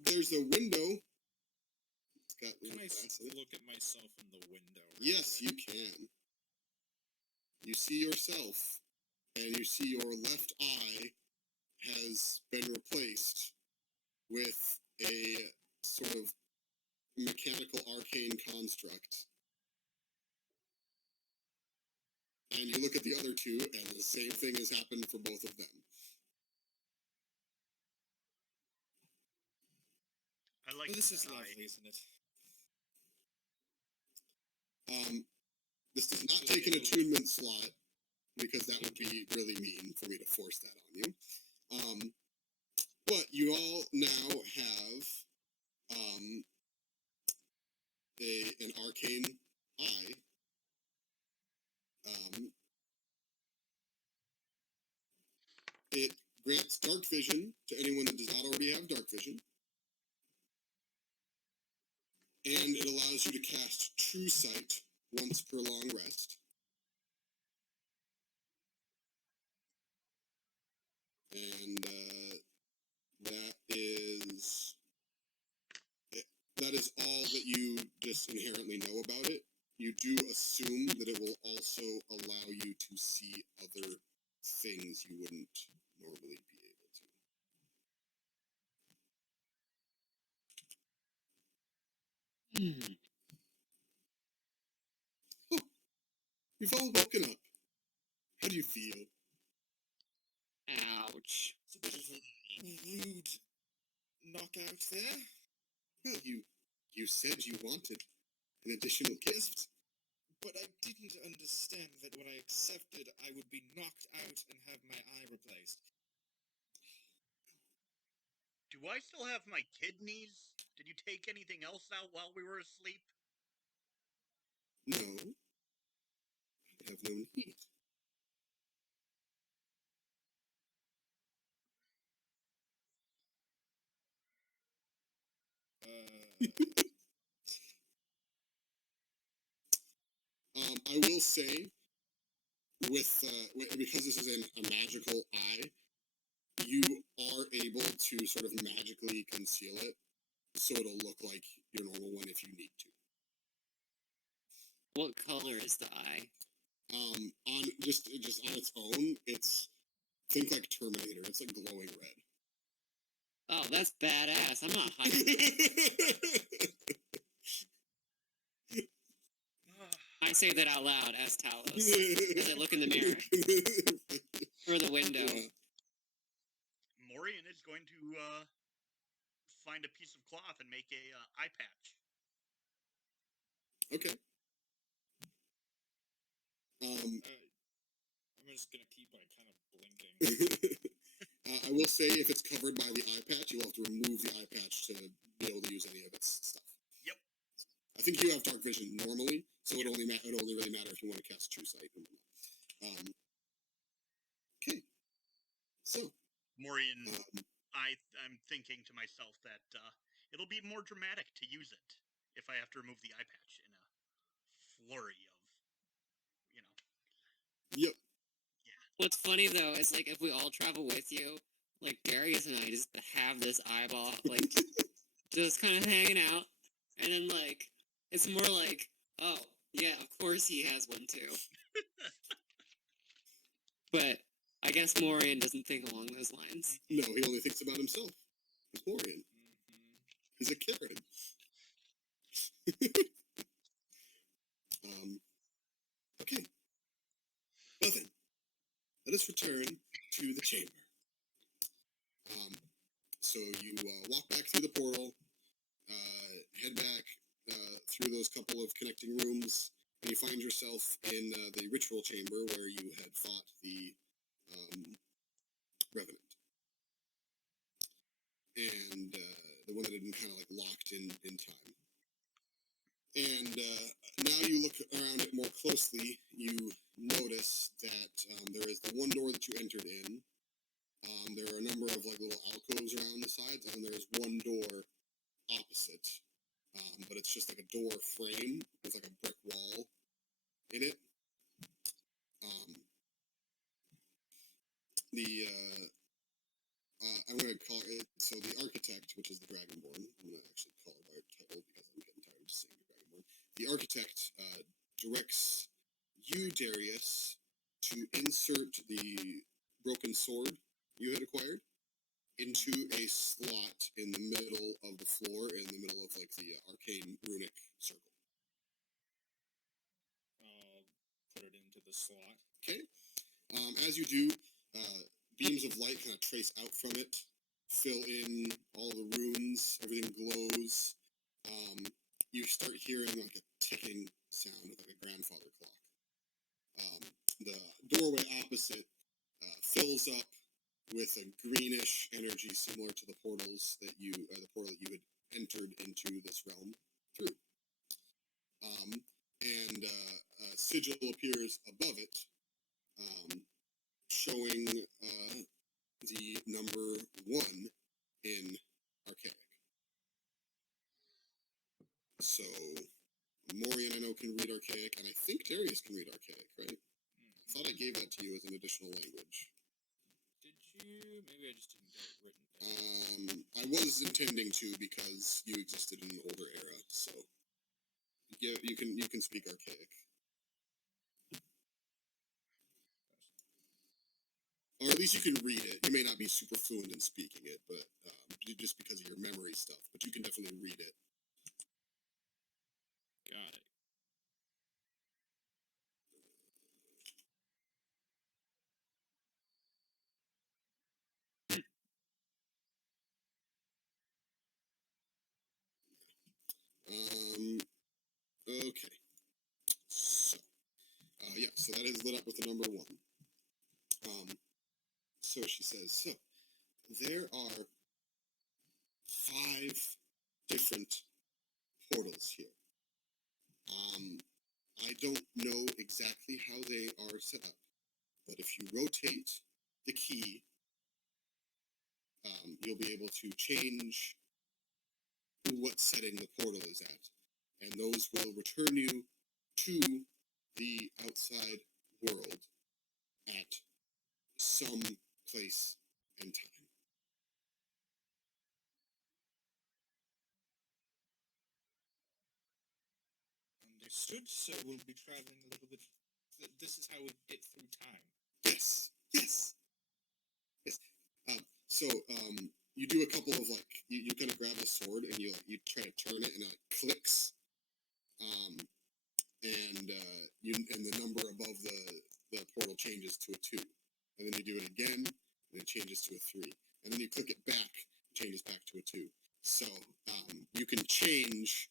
There's a window. It's got Can I glass in it. look at myself in the window? Yes, you can. You see yourself, and you see your left eye has been replaced with a sort of mechanical arcane construct. And you look at the other two, and the same thing has happened for both of them. I like Well, this the is die. lovely, isn't it? This does not take an attunement slot, because that would be really mean for me to force that on you. But you all now have an arcane eye. It grants dark vision to anyone that does not already have dark vision. And it allows you to cast True Sight once per long rest. And that is all that you just inherently know about it. You do assume that it will also allow you to see other things you wouldn't normally be able to. Oh, you've all woken up. How do you feel? Ouch. It's a bit of a rude knockout there. Well, you said you wanted an additional gift. But I didn't understand that when I accepted, I would be knocked out and have my eye replaced. Do I still have my kidneys? Did you take anything else out while we were asleep? No, I have no need. I will say, because this is a magical eye, you are able to sort of magically conceal it, so it'll look like your normal one if you need to. What color is the eye? On just on its own, think like Terminator. It's like glowing red. Oh, that's badass. I'm not hiding it. I say that out loud as Talos, as I look in the mirror or the window. Yeah. Morian is going to find a piece of cloth and make a eye patch. Okay. I'm just gonna keep like kind of blinking. I will say, if it's covered by the eye patch, you'll have to remove the eye patch to be able to use any of its stuff. Yep. I think you have dark vision normally, so it only really matter if you want to cast True Sight. Okay. So. Morian, I'm thinking to myself that it'll be more dramatic to use it if I have to remove the eye patch in a flurry of, Yep. What's funny though is like if we all travel with you, like Darius and I just have this eyeball like just kind of hanging out, and then like it's more like, oh yeah, of course he has one too. But I guess Morian doesn't think along those lines. No, he only thinks about himself. He's Morian. Mm-hmm. He's a Karen. Okay. Well then, let us return to the chamber. So you walk back through the portal, head back through those couple of connecting rooms, and you find yourself in the ritual chamber where you had fought the Revenant. And the one that had been kind of like locked in time. And now you look around it more closely, you notice that there is the one door that you entered in. There are a number of like little alcoves around the sides, and there's one door opposite. But it's just like a door frame with like a brick wall in it. I'm going to call it, so the architect, which is the Dragonborn, I'm going to actually call her by her title because I'm getting tired of just saying Dragonborn. The architect directs you, Darius, to insert the broken sword you had acquired into a slot in the middle of the floor, in the middle of like the arcane runic circle. I'll put it into the slot. Okay. As you do, beams of light kind of trace out from it, fill in all the runes, everything glows. You start hearing like a ticking sound, like a grandfather clock. The doorway opposite fills up with a greenish energy similar to the portals that the portal that you had entered into this realm through. And a sigil appears above it, showing the number 1 in Archaic. So Morian, I know, can read Archaic, and I think Darius can read Archaic, right? I thought I gave that to you as an additional language. Did you? Maybe I just didn't get it written down. I was intending to because you existed in an older era, so yeah, you can speak Archaic. Or at least you can read it. You may not be super fluent in speaking it, but just because of your memory stuff, but you can definitely read it. Got it. Okay. So, yeah, so that is lit up with the number 1. So she says, so there are 5 different portals here. I don't know exactly how they are set up, but if you rotate the key, you'll be able to change what setting the portal is at, and those will return you to the outside world at some place and time. Understood. So we'll be traveling a little bit. This is how we get through time. Yes. So you do a couple of like you kind of grab a sword and you try to turn it and it like clicks, and the number above the portal changes to a 2, and then you do it again and it changes to a 3, and then you click it back, it changes back to a 2. So you can change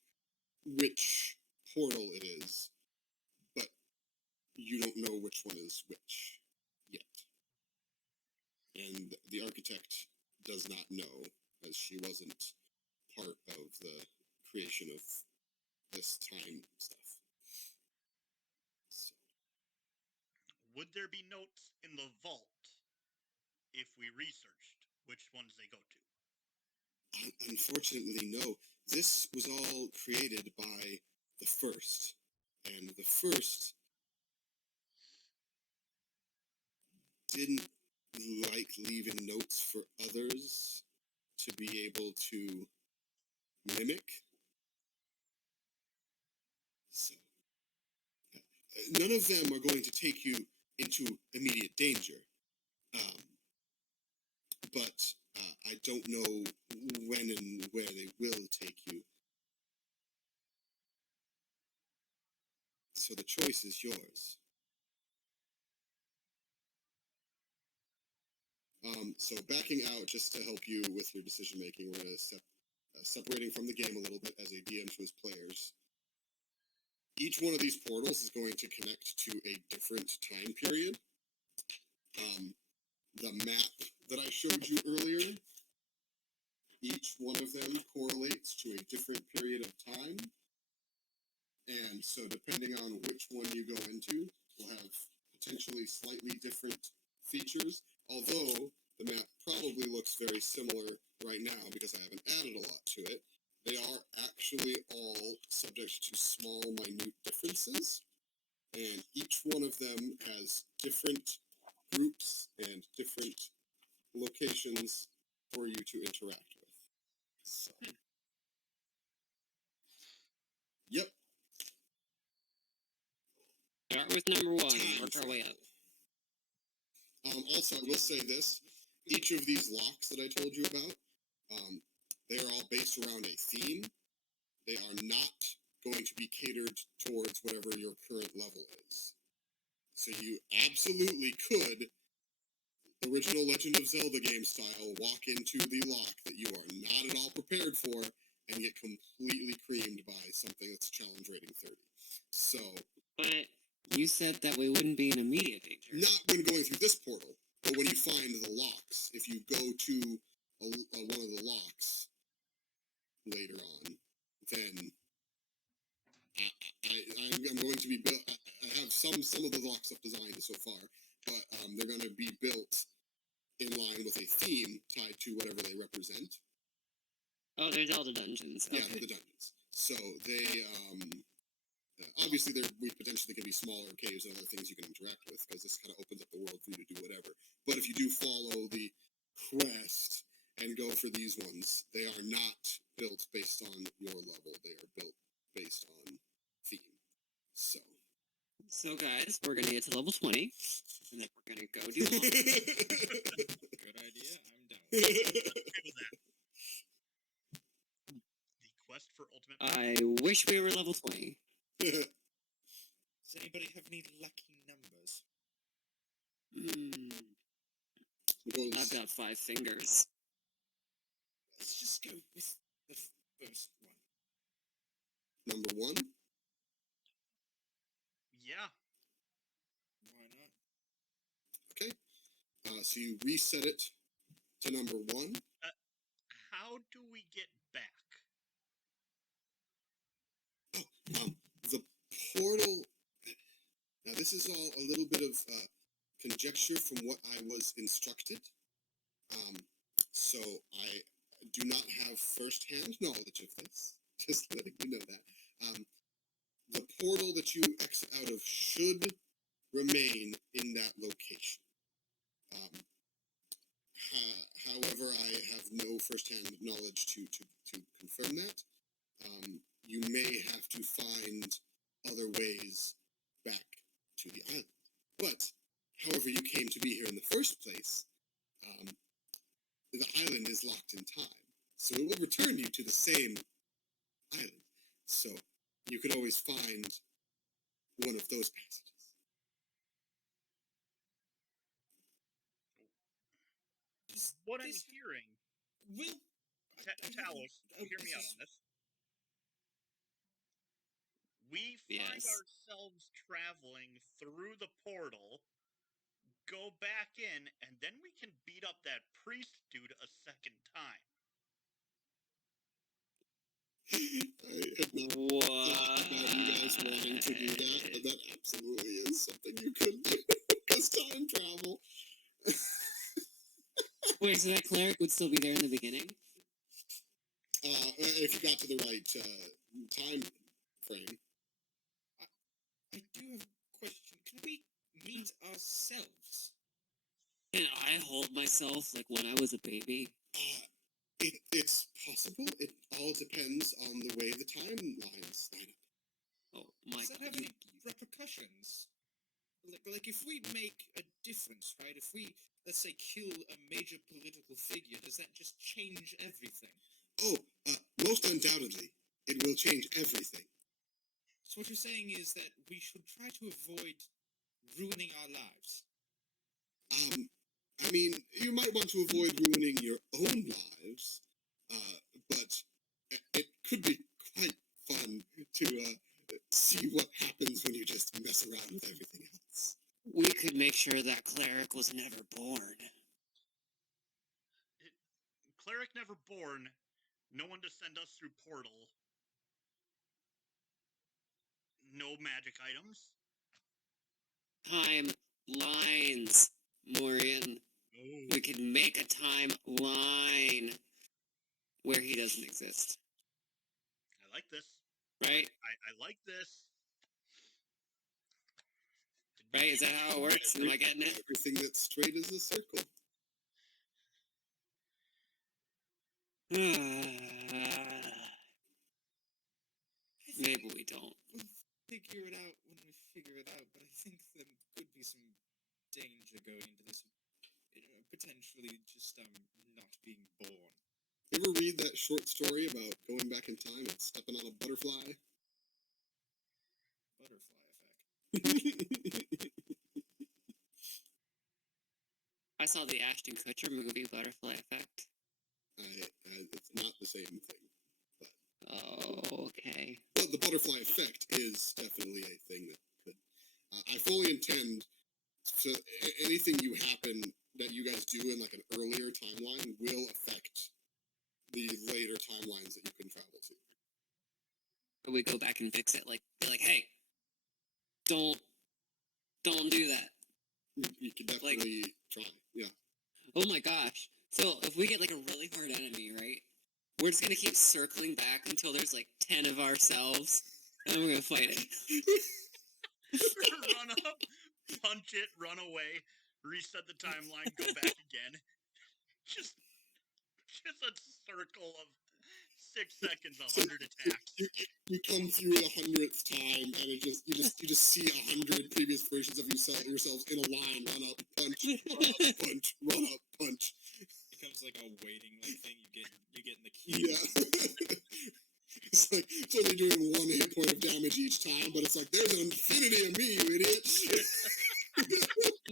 which portal it is, but you don't know which one is which yet. And the architect does not know, as she wasn't part of the creation of this time stuff. So, Would there be notes in the vault if we researched which ones they go to? unfortunately, no. This was all created by the First, and the First didn't like leaving notes for others to be able to mimic. So, none of them are going to take you into immediate danger. But I don't know when and where they will take you. So the choice is yours. So backing out, just to help you with your decision making, we're going to separating from the game a little bit as a DM to his players. Each one of these portals is going to connect to a different time period. The map that I showed you earlier, each one of them correlates to a different period of time. And so depending on which one you go into, will have potentially slightly different features, although the map probably looks very similar right now because I haven't added a lot to it. They are actually all subject to small, minute differences, and each one of them has different groups and different locations for you to interact with. So, yep. Start with number 1 and work our way up. Also, I will say this. each of these locks that I told you about, they are all based around a theme. They are not going to be catered towards whatever your current level is. So you absolutely could, original Legend of Zelda game style, walk into the lock that you are not at all prepared for and get completely creamed by something that's challenge rating 30. So, But you said that we wouldn't be in immediate danger. not when going through this portal, but when you find the locks. If you go to one of the locks later on, then I'm going to be built. I have some of the lock stuff designed so far, but they're going to be built in line with a theme tied to whatever they represent. Oh, there's all the dungeons. Yeah, Okay. the dungeons. So they obviously we potentially can be smaller caves and other things you can interact with, because this kind of opens up the world for you to do whatever. But if you do follow the quest and go for these ones, they are not built based on your level. They are built based on theme. So guys, we're gonna get to level 20, and then we're gonna go do. Good idea. I'm down. Okay with that. The quest for ultimate. I wish we were level 20. Does anybody have any lucky numbers? I've got 5 fingers. Let's just go with the first one. Number 1. Yeah. Why not? Okay. So you reset it to number 1. How do we get back? The portal. Now this is all a little bit of conjecture from what I was instructed. So I do not have first-hand knowledge of this. Just letting you know that. The portal that you exit out of should remain in that location. However, I have no first-hand knowledge to confirm that. You may have to find other ways back to the island. But, however you came to be here in the first place, the island is locked in time. So it will return you to the same island. So you could always find one of those passages. What I'm hearing, Will Talos, hear me out on this. We find Yes. ourselves traveling through the portal, go back in, and then we can beat up that priest dude a second time. I had not thought about you guys wanting to do that, but that absolutely is something you could do. Because time travel. Wait, so that cleric would still be there in the beginning? If you got to the right time frame. I do have a question. Can we meet ourselves? Can I hold myself like when I was a baby? It's possible. It all depends on the way the timelines line up. Oh my Does that god. have any repercussions? Like if we make a difference, right? If we, let's say, kill a major political figure, does that just change everything? Oh, most undoubtedly, it will change everything. So what you're saying is that we should try to avoid ruining our lives. I mean, you might want to avoid ruining your own lives, but it could be quite fun to see what happens when you just mess around with everything else. We could make sure that cleric was never born. Cleric never born, no one to send us through portal. No magic items. Time lines, Morian. Oh. We could make a time line where he doesn't exist. I like this. Right? I like this. Right? Is that how it works? Am I getting it? Everything that's straight is a circle. Maybe we don't. We'll figure it out when we figure it out, but I think there could be some danger going into this. potentially just not being born. You ever read that short story about going back in time and stepping on a butterfly? Butterfly effect. I saw the Ashton Kutcher movie, Butterfly Effect. It's not the same thing. Oh, okay. But the butterfly effect is definitely a thing that could. I fully intend to anything you happen that you guys do in like an earlier timeline will affect the later timelines that you can travel to. But we go back and fix it. Like, be like, hey, don't do that. You can definitely try. Yeah. Oh my gosh. So if we get like a really hard enemy, right? We're just gonna keep circling back until there's like 10 of ourselves, and we're gonna fight it. Run up, punch it, run away, reset the timeline, go back again. Just a circle of 6 seconds, 100 attacks. You come through the 100th time, and you just see 100 previous versions of yourselves in a line. Run up, punch, run up, punch, run up, punch. It becomes like a waiting thing. You get in the queue. Yeah. It's only doing 1 hit point of damage each time, but it's like there's an infinity of me, you idiot.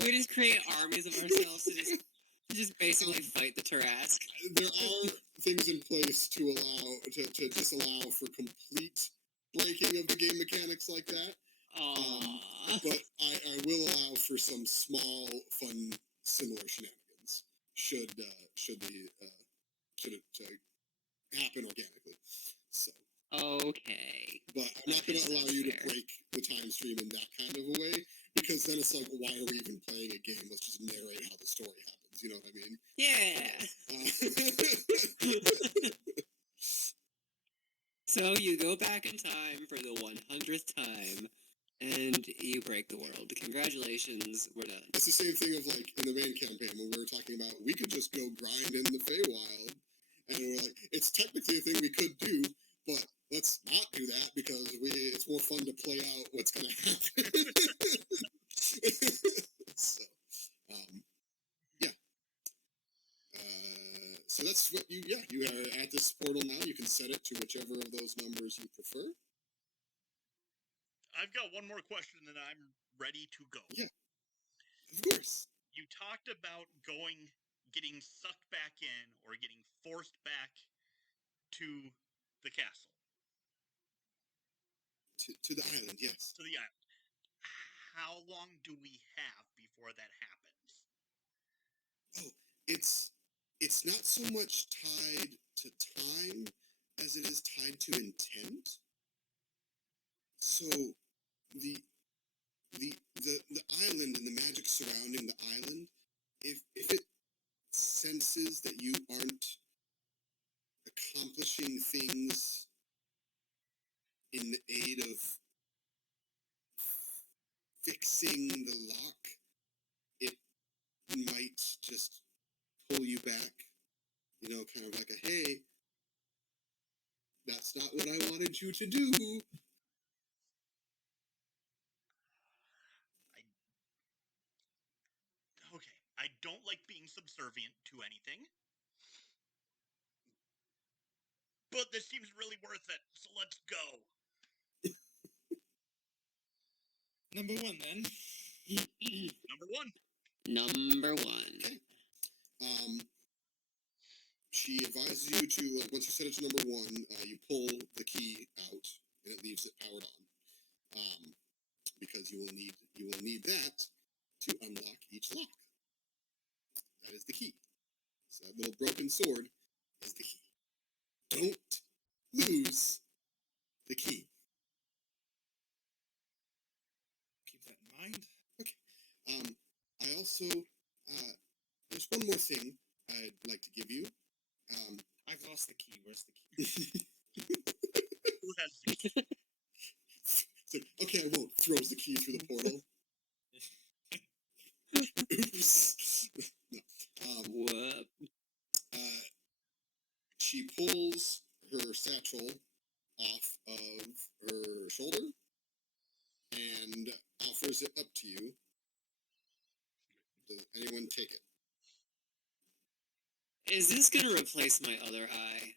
We just create armies of ourselves to just basically fight the Tarrasque. There are things in place to disallow for complete breaking of the game mechanics like that. But I will allow for some small, fun, similar shenanigans should it happen organically. So. Okay. But I'm not going to allow you to break the time stream in that kind of a way, because then it's like, why are we even playing a game? Let's just narrate how the story happens. You know what I mean? Yeah. So you go back in time for the 100th time, and you break the world. Congratulations, we're done. It's the same thing of like in the main campaign when we were talking about we could just go grind in the Feywild, and we're like, it's technically a thing we could do, but let's not do that because it's more fun to play out what's going to happen. So, yeah. So that's what you are at this portal now. You can set it to whichever of those numbers you prefer. I've got one more question, and I'm ready to go. Yeah, of course. You talked about getting sucked back in, or getting forced back to the castle. To the island, yes. To the island. How long do we have before that happens? Oh, it's not so much tied to time as it is tied to intent. So the island and the magic surrounding the island, if it senses that you aren't accomplishing things in the aid of fixing the lock, it might just pull you back, kind of like a, hey, that's not what I wanted you to do. Okay, I don't like being subservient to anything. But this seems really worth it, so let's go. Number 1, then. Number 1. Okay. She advises you to, once you set it to number 1, you pull the key out, and it leaves it powered on. Because you will need that to unlock each lock. That is the key. So that little broken sword is the key. Don't lose the key. Keep that in mind. Okay. I also, there's one more thing I'd like to give you. I've lost the key. Where's the key? Who has the key? So, okay, I won't. Throws the key through the portal. Oops. No. What? She pulls her satchel off of her shoulder and offers it up to you. Does anyone take it? Is this gonna replace my other eye?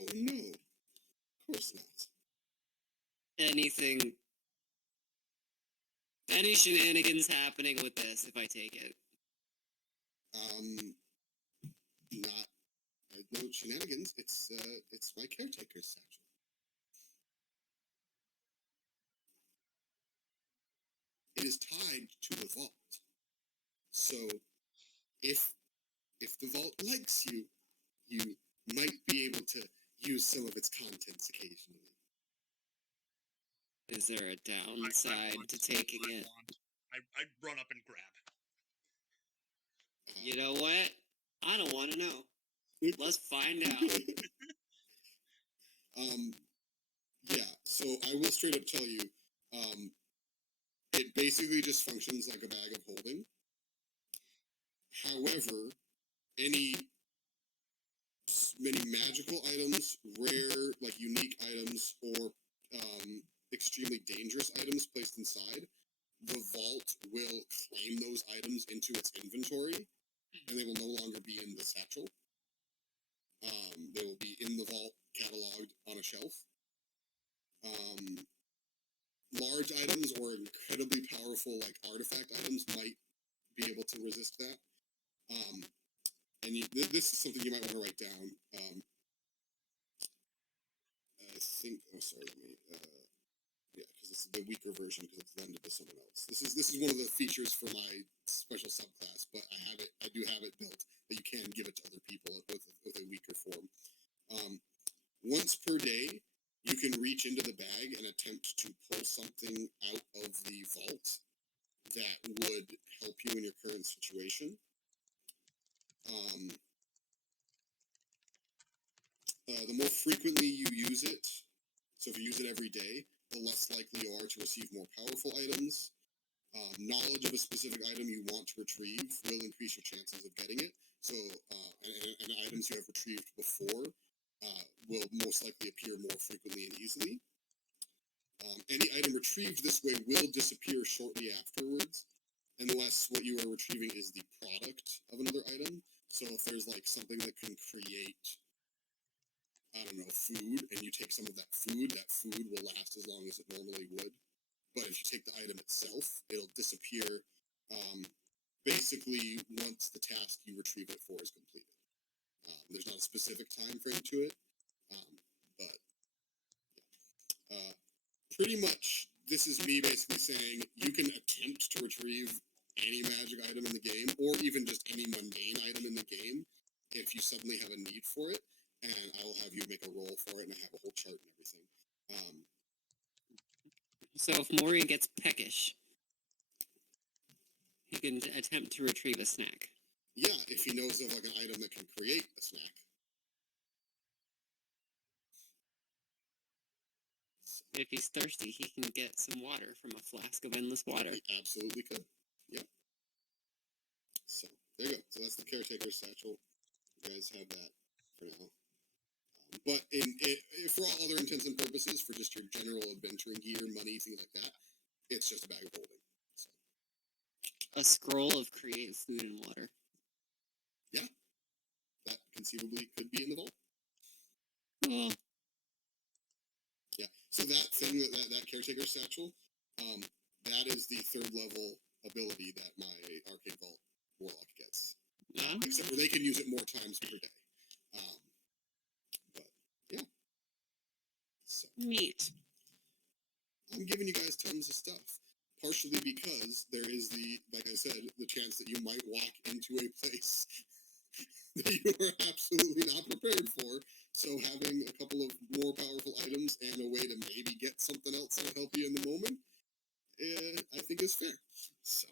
Oh no, of course not. Anything? Any shenanigans happening with this if I take it? Not no shenanigans. It's my caretaker's satchel. It is tied to the vault. So if the vault likes you, you might be able to use some of its contents occasionally. Is there a downside to taking it? I'd run up and grab. You know what? I don't want to know. Let's find out. Yeah, so I will straight up tell you, it basically just functions like a bag of holding. However, many magical items, rare, like unique items, or extremely dangerous items placed inside, the vault will claim those items into its inventory, and they will no longer be in the satchel. They will be in the vault, cataloged on a shelf. Large items or incredibly powerful, like artifact items, might be able to resist that. And this is something you might want to write down. I think. Oh, sorry. Let me. Yeah, because this is the weaker version because it's lended to someone else. This is one of the features for my special subclass, but I do have it built that you can give it to other people with a weaker form. Once per day, you can reach into the bag and attempt to pull something out of the vault that would help you in your current situation. The more frequently you use it, so if you use it every day, the less likely you are to receive more powerful items. Knowledge of a specific item you want to retrieve will increase your chances of getting it. So, and items you have retrieved before will most likely appear more frequently and easily. Any item retrieved this way will disappear shortly afterwards, unless what you are retrieving is the product of another item. So if there's like something that can create, I don't know, food, and you take some of that food will last as long as it normally would. But if you take the item itself, it'll disappear basically once the task you retrieve it for is completed. There's not a specific time frame to it, but pretty much this is me basically saying you can attempt to retrieve any magic item in the game, or even just any mundane item in the game, if you suddenly have a need for it, and I will have you make a roll for it, and I have a whole chart and everything. So if Morian gets peckish, he can attempt to retrieve a snack. Yeah, if he knows of like an item that can create a snack. If he's thirsty, he can get some water from a flask of endless water. He absolutely could. Yep. So there you go. So that's the caretaker's satchel. You guys have that for now. But for all other intents and purposes, for just your general adventuring gear, money, things like that, it's just a bag of holding. So. A scroll of create food and water. Yeah, that conceivably could be in the vault. Oh. Yeah. So that thing, that caretaker satchel, that is the 3rd level ability that my Arcade Vault Warlock gets. Except for they can use it more times per day. But yeah. So. Neat. I'm giving you guys tons of stuff. Partially because there is like I said, the chance that you might walk into a place that you are absolutely not prepared for. So having a couple of more powerful items and a way to maybe get something else that'll help you in the moment, I think is fair. So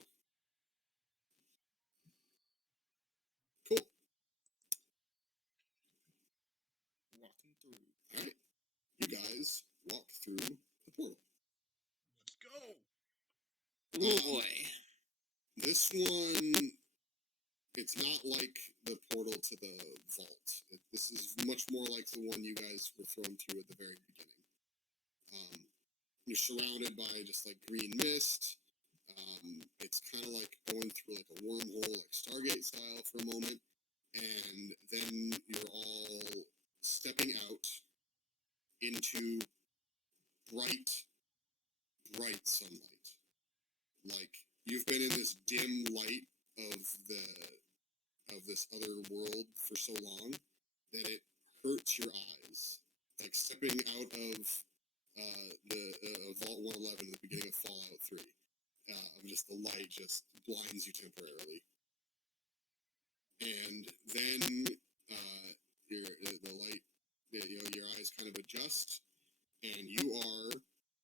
cool. Walking through. All right, you guys walk through the portal. Let's go. Oh boy. This one, it's not like the portal to the vault. This is much more like the one you guys were thrown through at the very beginning. You're surrounded by just like green mist. It's kind of like going through like a wormhole, like Stargate style for a moment. And this other world for so long that it hurts your eyes. It's like stepping out of the Vault 111 at the beginning of Fallout 3. Just the light just blinds you temporarily. And then the light, your eyes kind of adjust, and you are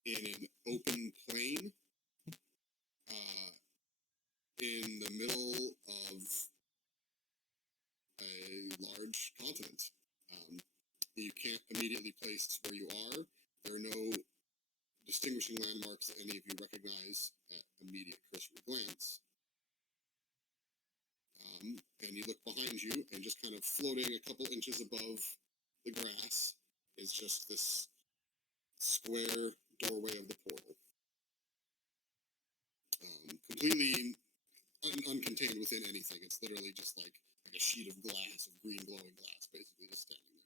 in an open plain in the middle of a large continent. You can't immediately place where you are. There are no distinguishing landmarks that any of you recognize at immediate cursory glance. And you look behind you, and just kind of floating a couple inches above the grass is just this square doorway of the portal. Completely uncontained within anything. It's literally just like a sheet of glass, of green glowing glass, basically, just standing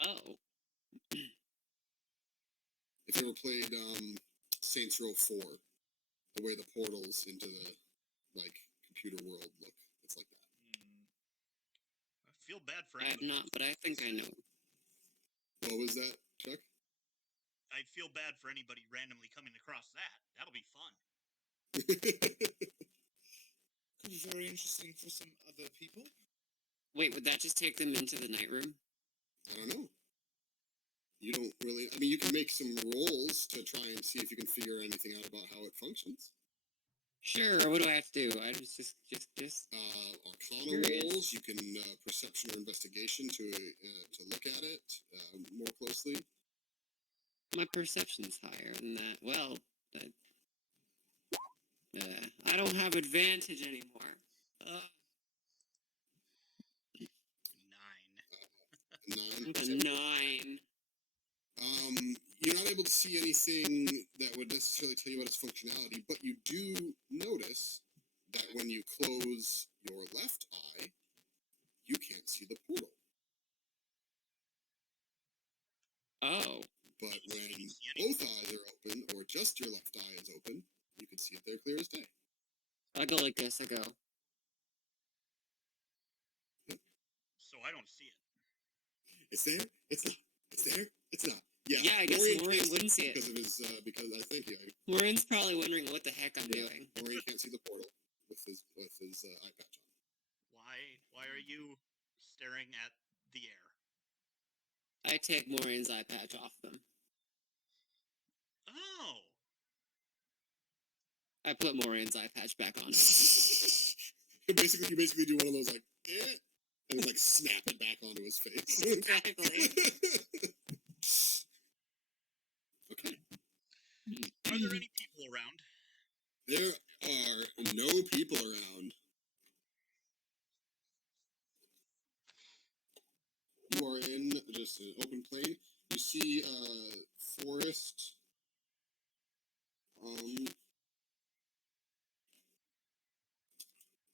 there. Oh. If you ever played Saints Row 4, the way the portals into the computer world look, it's like that. I feel bad for I have anybody. not, but I think I know. What was that, Chuck? I feel bad for anybody randomly coming across that. That'll be fun. Could be very interesting for some other people. Wait, would that just take them into the night room? I don't know. You don't really... I mean, you can make some rolls to try and see if you can figure anything out about how it functions. Sure, what do I have to do? I just Arcana Curious. rolls, you can perception or investigation to look at it more closely. My perception's higher than that. Well, I don't have advantage anymore. 9. 9. A 9. You're not able to see anything that would necessarily tell you about its functionality, but you do notice that when you close your left eye, you can't see the portal. Oh. But when both eyes are open, or just your left eye is open, you can see it there clear as day. I go like this, I go. So I don't see it. It's there, it's not. It's there, it's not. Yeah, I guess Morian wouldn't see it. Because of his, thank you. Morian's probably wondering what the heck I'm doing. Morian can't see the portal with his eye patch on. Why are you staring at the air? I take Morian's eye patch off them. Oh. I put Morian's eye patch back on. You basically do one of those and snap it back onto his face. Exactly. Okay. Are there any people around? There are no people around. You are in just an open plain. You see a forest.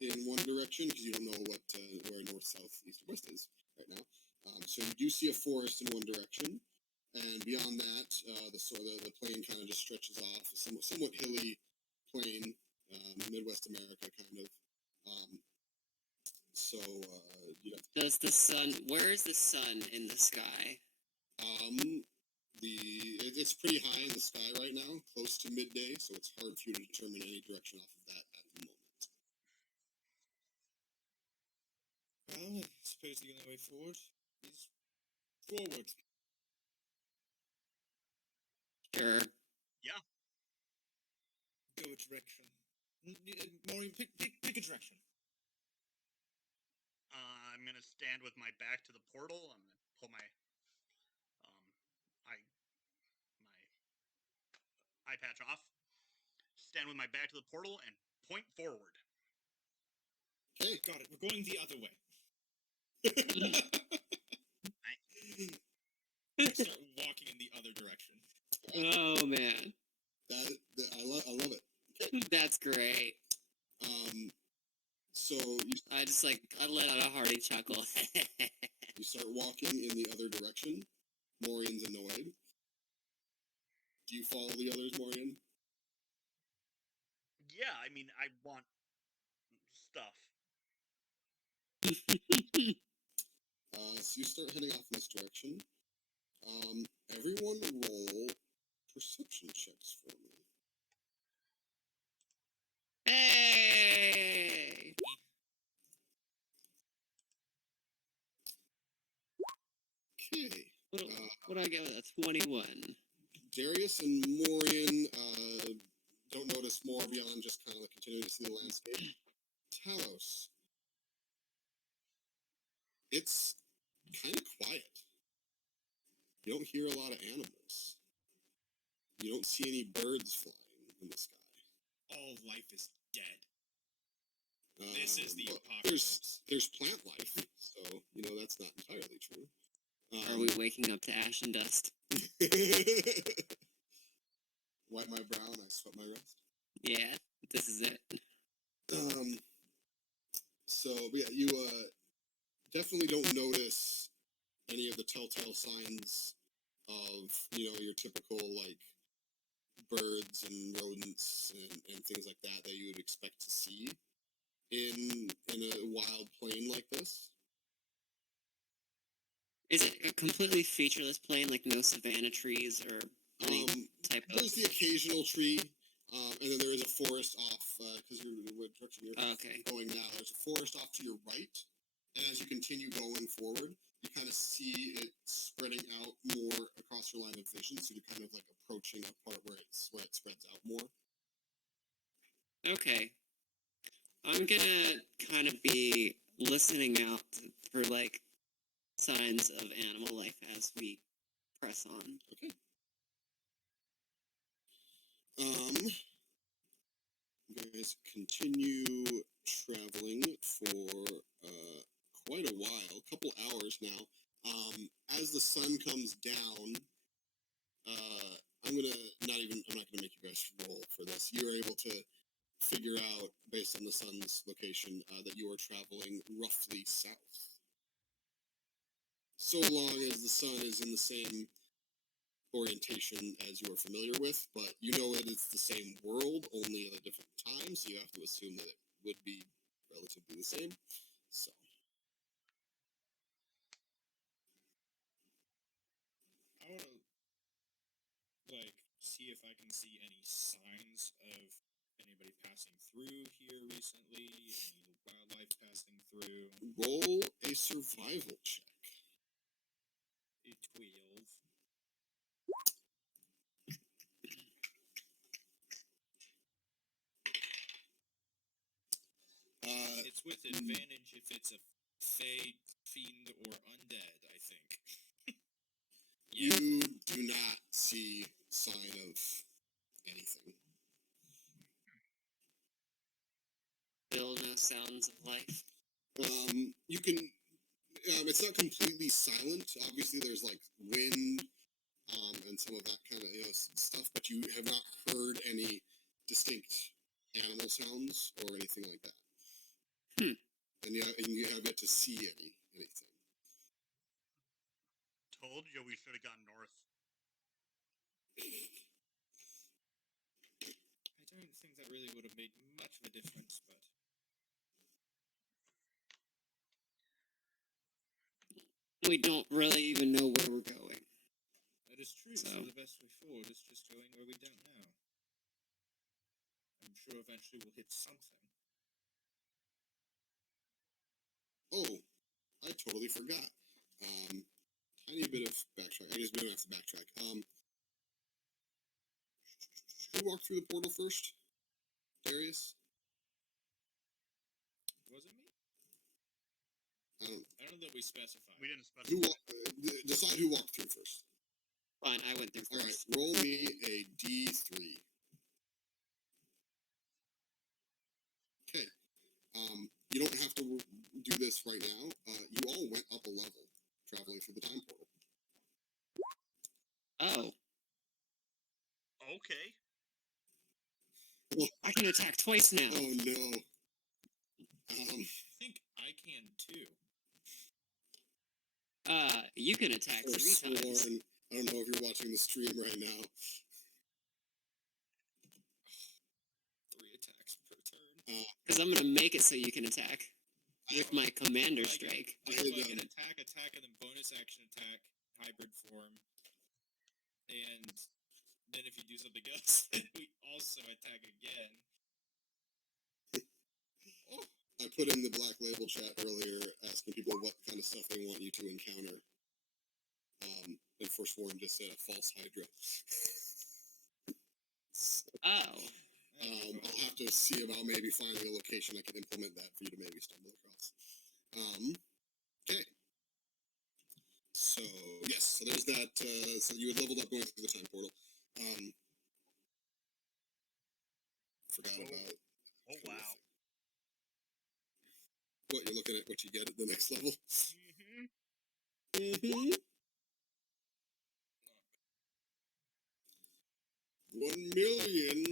In one direction, because you don't know where north, south, east, or west is right now. So you do see a forest in one direction, and beyond that, the plain kind of just stretches off, a somewhat hilly plain, Midwest America kind of. You have Does the sun? Where is the sun in the sky? It's pretty high in the sky right now, close to midday, so it's hard for you to determine any direction off of that at the moment. Well, I suppose the only way forward is forward. Sure. Yeah. Go a direction. Morian, pick a direction. I'm gonna stand with my back to the portal. I'm gonna pull my eye patch off. Stand with my back to the portal and point forward. Okay. Got it. We're going the other way. I start walking in the other direction. Oh man. I love it. Okay. That's great. So I let out a hearty chuckle. you start walking in the other direction. Morian's annoyed. Do you follow the others, Morian? Yeah, I mean, I want stuff. So you start heading off in this direction. Everyone roll perception checks for me. Hey! Okay. What do I get with a 21? Darius and Morian don't notice more beyond just kind of like continuing to see the landscape. Talos. It's kind of quiet. You don't hear a lot of animals. You don't see any birds flying in the sky. All life is dead. This is the But apocalypse. there's plant life, so you know that's not entirely true. Are we waking up to ash and dust? Wipe my brow and I sweat my rest. Yeah, this is it. So yeah, you definitely don't notice any of the telltale signs of your typical like birds and rodents and things like that you would expect to see in a wild plain like this. Is it a completely featureless plain, like no savanna trees or any type of... There's the occasional tree, and then there is a forest off, because what direction you're going now. There's a forest off to your right, and as you continue going forward, you kind of see it spreading out more across your line of vision, so you're kind of like approaching a part where it spreads out more. Okay. I'm gonna kind of be listening out for, like, signs of animal life as we press on. Okay. You guys continue traveling for quite a while, a couple hours now. As the sun comes down, I'm not gonna make you guys roll for this. You're able to figure out, based on the sun's location, that you are traveling roughly south. So long as the sun is in the same orientation as you are familiar with, but you know that it's the same world, only at a different time, so you have to assume that it would be relatively the same. So. I want to, see if I can see any signs of anybody passing through here recently, any wildlife passing through. Roll a survival check. A 12. It's with advantage if it's a Fae, fiend, or undead, I think. Yeah. You do not see sign of anything. Still no sounds of life. You can. It's not completely silent. Obviously, there's like wind, and some of that kind of stuff, but you have not heard any distinct animal sounds or anything like that. And you have yet to see anything. Told you we should have gone north. I don't think that really would have made much of a difference, but... We don't really even know where we're going. That is true, so the best way forward is just going where we don't know. I'm sure eventually we'll hit something. Oh, I totally forgot. Tiny bit of backtrack. I guess we don't have to backtrack. Who walked through the portal first? Darius? Was it me? I don't know that we specified. We didn't specify. Decide who walked through first. Fine, I went through first. Alright, roll me a D3. Okay. You don't have to do this right now. You all went up a level, traveling through the time portal. Oh. Okay. Well, I can attack twice now. Oh no. I think I can too. You can attack 3 times. I don't know if you're watching the stream right now. 3 attacks per turn. Because I'm gonna make it so you can attack. with my commander Well, strike. I I get had, attack, and then bonus action attack, hybrid form. And then if you do something else, then we also attack again. Oh, I put in the Black Label chat earlier asking people what kind of stuff they want you to encounter. And Forsworn just said a false Hydra. Oh. I'll have to see about maybe finding a location I can implement that for you to maybe stumble across. Okay. So, yes, so there's that. So you had leveled up going through the time portal. Forgot about. Oh, wow. What, you're looking at what you get at the next level? Mm-hmm. Mm-hmm. $1 million.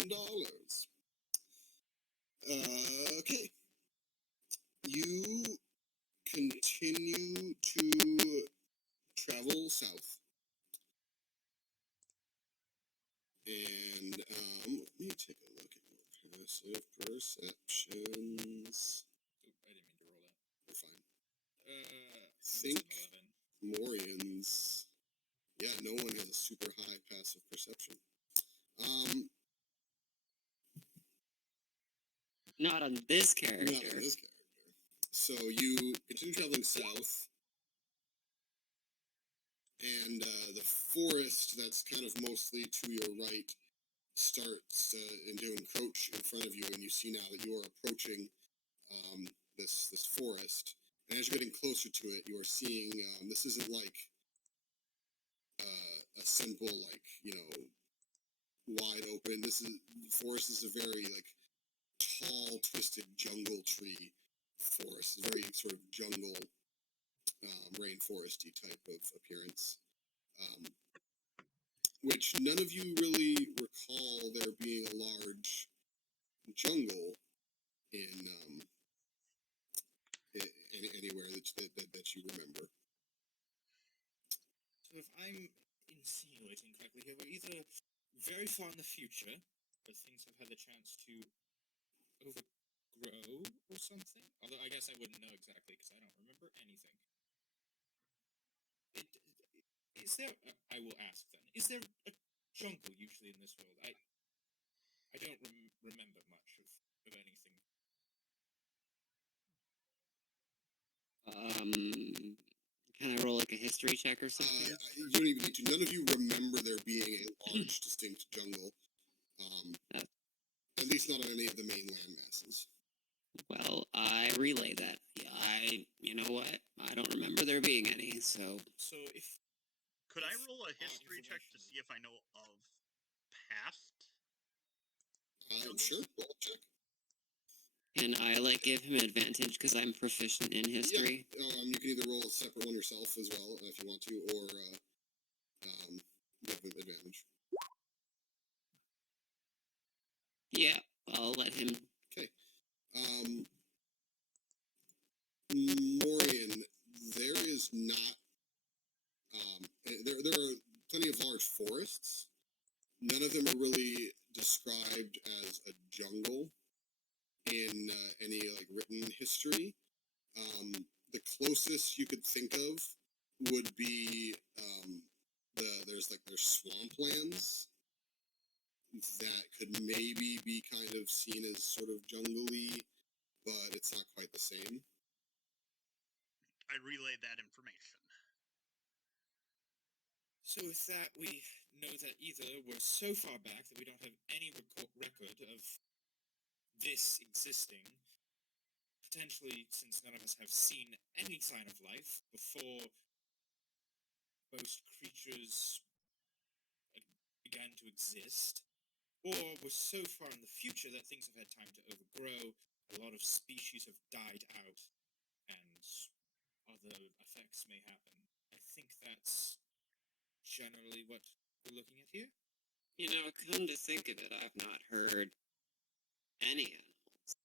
Okay. You continue to travel south. And let me take a look at your passive perceptions. Oop, I didn't mean to roll that. We're fine. It's Think an 11. Morian's. Yeah, no one has a super high passive perception. Not on this character. Not on this character. So you continue traveling south, and the forest that's kind of mostly to your right starts to encroach in front of you, and you see now that you are approaching this forest. And as you're getting closer to it, you are seeing this isn't like a simple, like, wide open. The forest is a very like tall, twisted jungle tree forest. Very sort of jungle, rainforesty type of appearance. Which none of you really recall there being a large jungle in anywhere that you remember. So if I'm insinuating correctly here, we're either very far in the future, where things have had the chance to overgrow or something. Although I guess I wouldn't know exactly because I don't remember anything. Is there? I will ask then. Is there a jungle usually in this world? I don't remember much of anything. Can I roll like a history check or something? You don't even need to. None of you remember there being a large, distinct jungle. At least not on any of the main land masses. Well, I relay that. Yeah, you know what? I don't remember there being any, so... So if... Could I roll a history check to see if I know of past? Sure, roll a check. Can I, like, give him advantage because I'm proficient in history? Yeah, you can either roll a separate one yourself as well, if you want to, or give him advantage. Yeah, I'll let him. Okay. Morian, there is not... there are plenty of large forests. None of them are really described as a jungle in any like written history. The closest you could think of would be there's swamplands that could maybe be kind of seen as sort of jungly, but it's not quite the same. I relayed that information. So with that, we know that either we're so far back that we don't have any record of this existing, potentially since none of us have seen any sign of life before most creatures began to exist, or we're so far in the future that things have had time to overgrow, a lot of species have died out, and other effects may happen. I think that's generally what we're looking at here. You know, come to think of it, I've not heard any animals.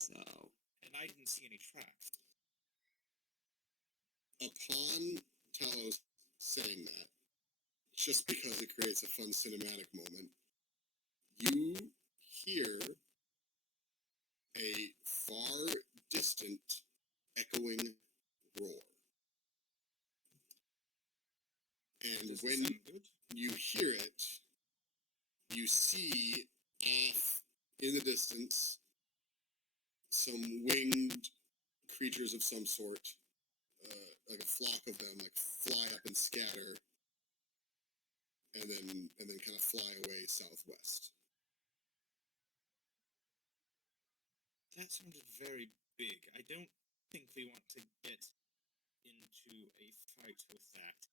So... And I didn't see any tracks. Upon Talos saying that, just because it creates a fun cinematic moment, you hear a far echoing roar. And Does it when sound good? you hear it, you see off in the distance some winged creatures of some sort, like a flock of them, like fly up and scatter, and then kind of fly away southwest. That sounded very big. I don't think we want to get into a fight with that.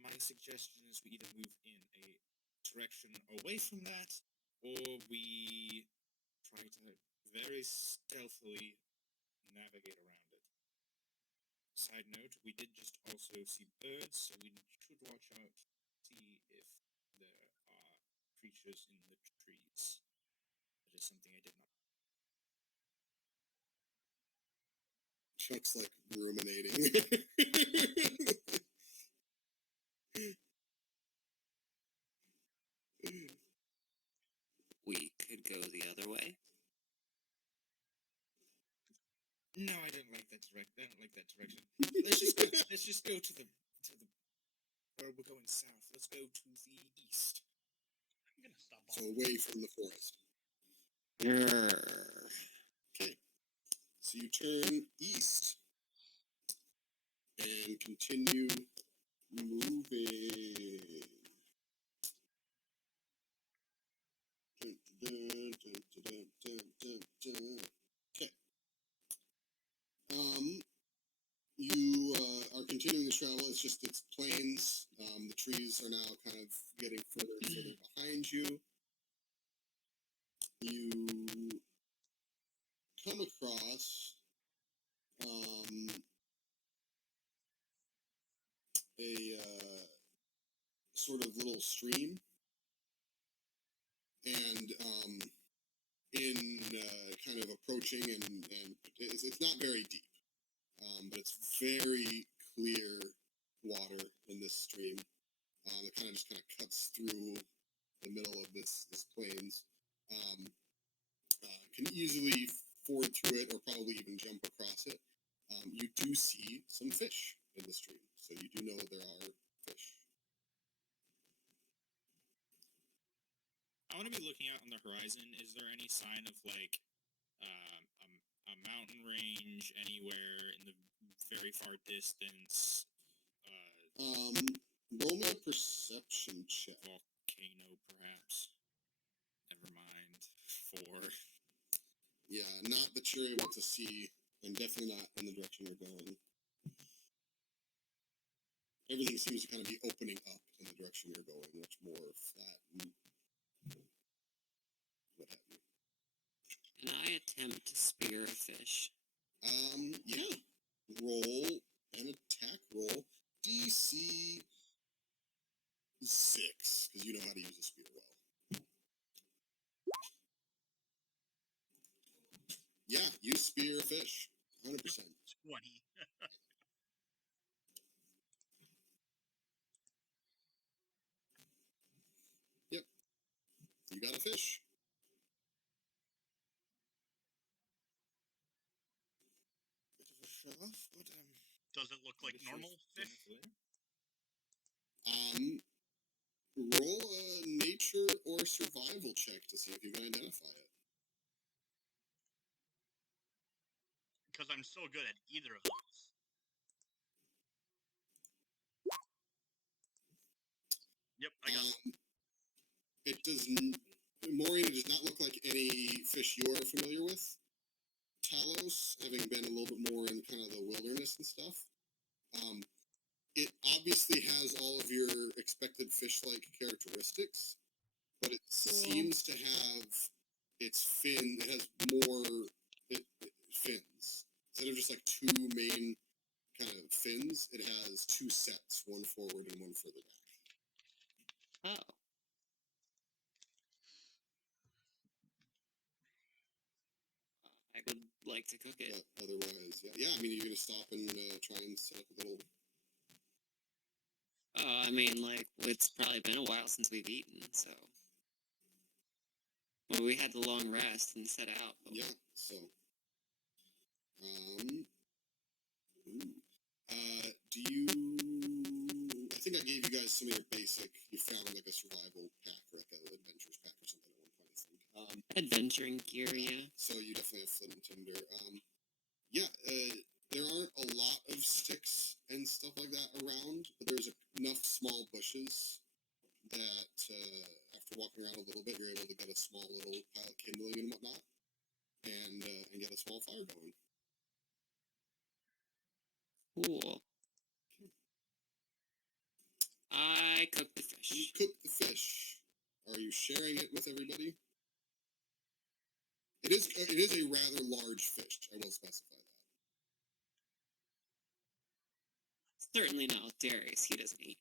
My suggestion is we either move in a direction away from that, or we try to very stealthily navigate around it. Side note, we did just also see birds, so we should watch out, see if there are creatures in the trees. That is something I did not. Chuck's like ruminating. We could go the other way. No, I don't like that I don't like that direction. Let's just go to the or we're going south. Let's go to the east. I'm gonna stop So on. away from the forest. Grrr. Okay. So you turn east and continue moving. Okay. You are continuing to travel. It's plains. The trees are now kind of getting further and further behind you. You come across a sort of little stream, and in kind of approaching, and it's not very deep, but it's very clear water in this stream. It kind of just cuts through the middle of this plains. Can easily ford through it, or probably even jump across it. You do see some fish in the stream, so you do know that there are fish. I want to be looking out on the horizon. Is there any sign of like a mountain range anywhere in the very far distance? Roll me a perception check. Volcano, perhaps. Never mind. 4. Yeah, not that you're able to see, and definitely not in the direction you're going. Everything seems to kind of be opening up in the direction you're going, much more flat and what have you. Can I attempt to spear a fish? Yeah. Roll an attack roll. DC 6, because you know how to use a spear well. Yeah, you spear a fish. 100%. 20. Yep. You got a fish. Bit of a show off, but Does it look like maybe normal save fish? dinner for later. Roll a nature or survival check to see if you can identify it. Because I'm so good at either of those. Yep, I got it. It does. Morian, it does not look like any fish you are familiar with. Talos, having been a little bit more in kind of the wilderness and stuff, it obviously has all of your expected fish-like characteristics, but it seems to have its fin. It has more fins. Instead of just like 2 main kind of fins, it has 2 sets, one forward and one further back. Oh. I would like to cook it. But otherwise, yeah. I mean, you're gonna stop and try and set up a little. I mean, like, it's probably been a while since we've eaten, so. Well, we had the long rest and set out. But Yeah. So, found like a survival pack or like an adventures pack or something at one point, I think. Adventuring gear, yeah. So you definitely have flint and tinder. Yeah, there aren't a lot of sticks and stuff like that around, but there's enough small bushes that after walking around a little bit, you're able to get a small little pile of kindling and whatnot, and get a small fire going. Cool. I cooked the You fish. cook the fish. Are you sharing it with everybody? It is a rather large fish. I will specify that. Certainly not with Darius. He doesn't eat.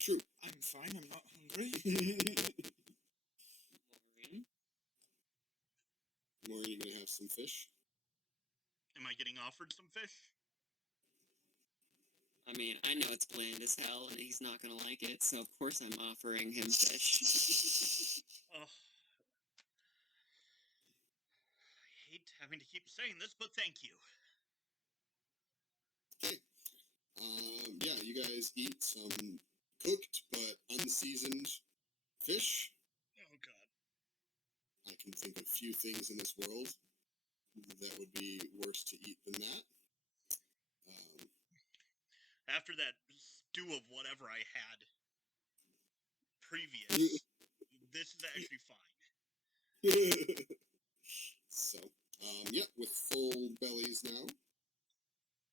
True. I'm fine. I'm not hungry. Morian? Morian, you gonna have some fish? Am I getting offered some fish? I mean, I know it's bland as hell, and he's not gonna like it, so of course I'm offering him fish. Oh. I hate having to keep saying this, but thank you. Okay. Yeah, you guys eat some cooked but unseasoned fish. Oh, God. I can think of few things in this world that would be worse to eat than that. After that stew of whatever I had previous, this is actually fine. So, yeah, with full bellies now,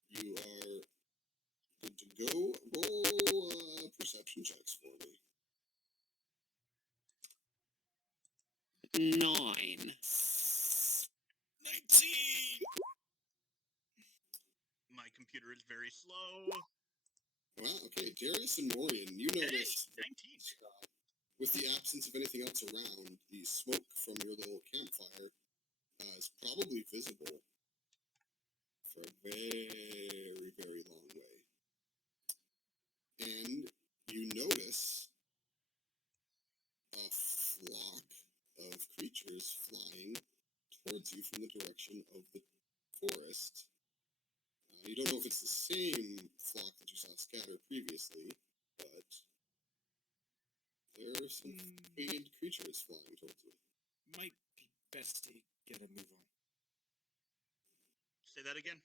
you are good to go. Roll perception checks for me. 9. 19! My computer is very slow. Wow, okay, Darius and Morian, you notice Hey, 19. with the absence of anything else around, the smoke from your little campfire is probably visible for a very, very long way. And you notice a flock of creatures flying towards you from the direction of the forest. You don't know if it's the same flock that you saw scatter previously, but there are some winged creatures flying towards you. Might be best to get a move on. Say that again?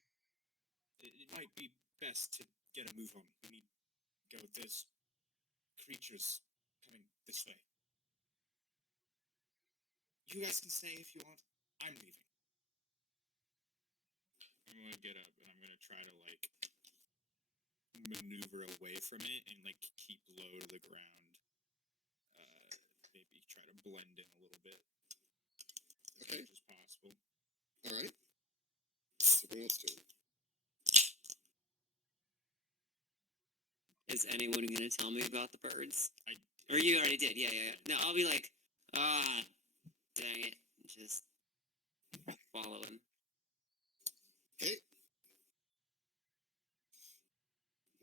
It might be best to get a move on. We need to go with this. Creatures coming this way. You guys can stay if you want. I'm leaving. I'm gonna get up and I'm gonna try to like maneuver away from it and like keep low to the ground. Maybe try to blend in a little bit. Okay. As much as possible. All right. Everyone else doing? Is anyone gonna tell me about the birds? I Or you already did, yeah. No, I'll be like, dang it. Just follow him. Okay.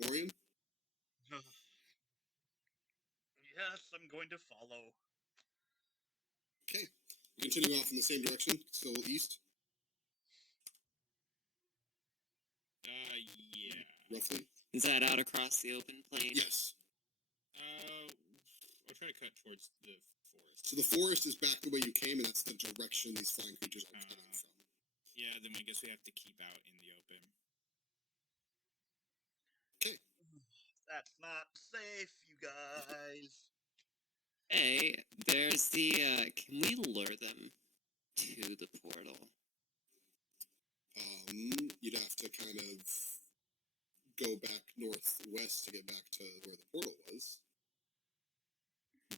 Morian? Yes, I'm going to follow. Okay. Continue off in the same direction, still east, yeah. roughly? Is that out across the open plain? Yes. I'll try to cut towards the forest. So the forest is back the way you came, and that's the direction these flying creatures are coming from. Yeah, then I guess we have to keep out in the open. Okay. That's not safe, you guys. Hey, there's the, can we lure them to the portal? You'd have to kind of go back northwest to get back to where the portal was.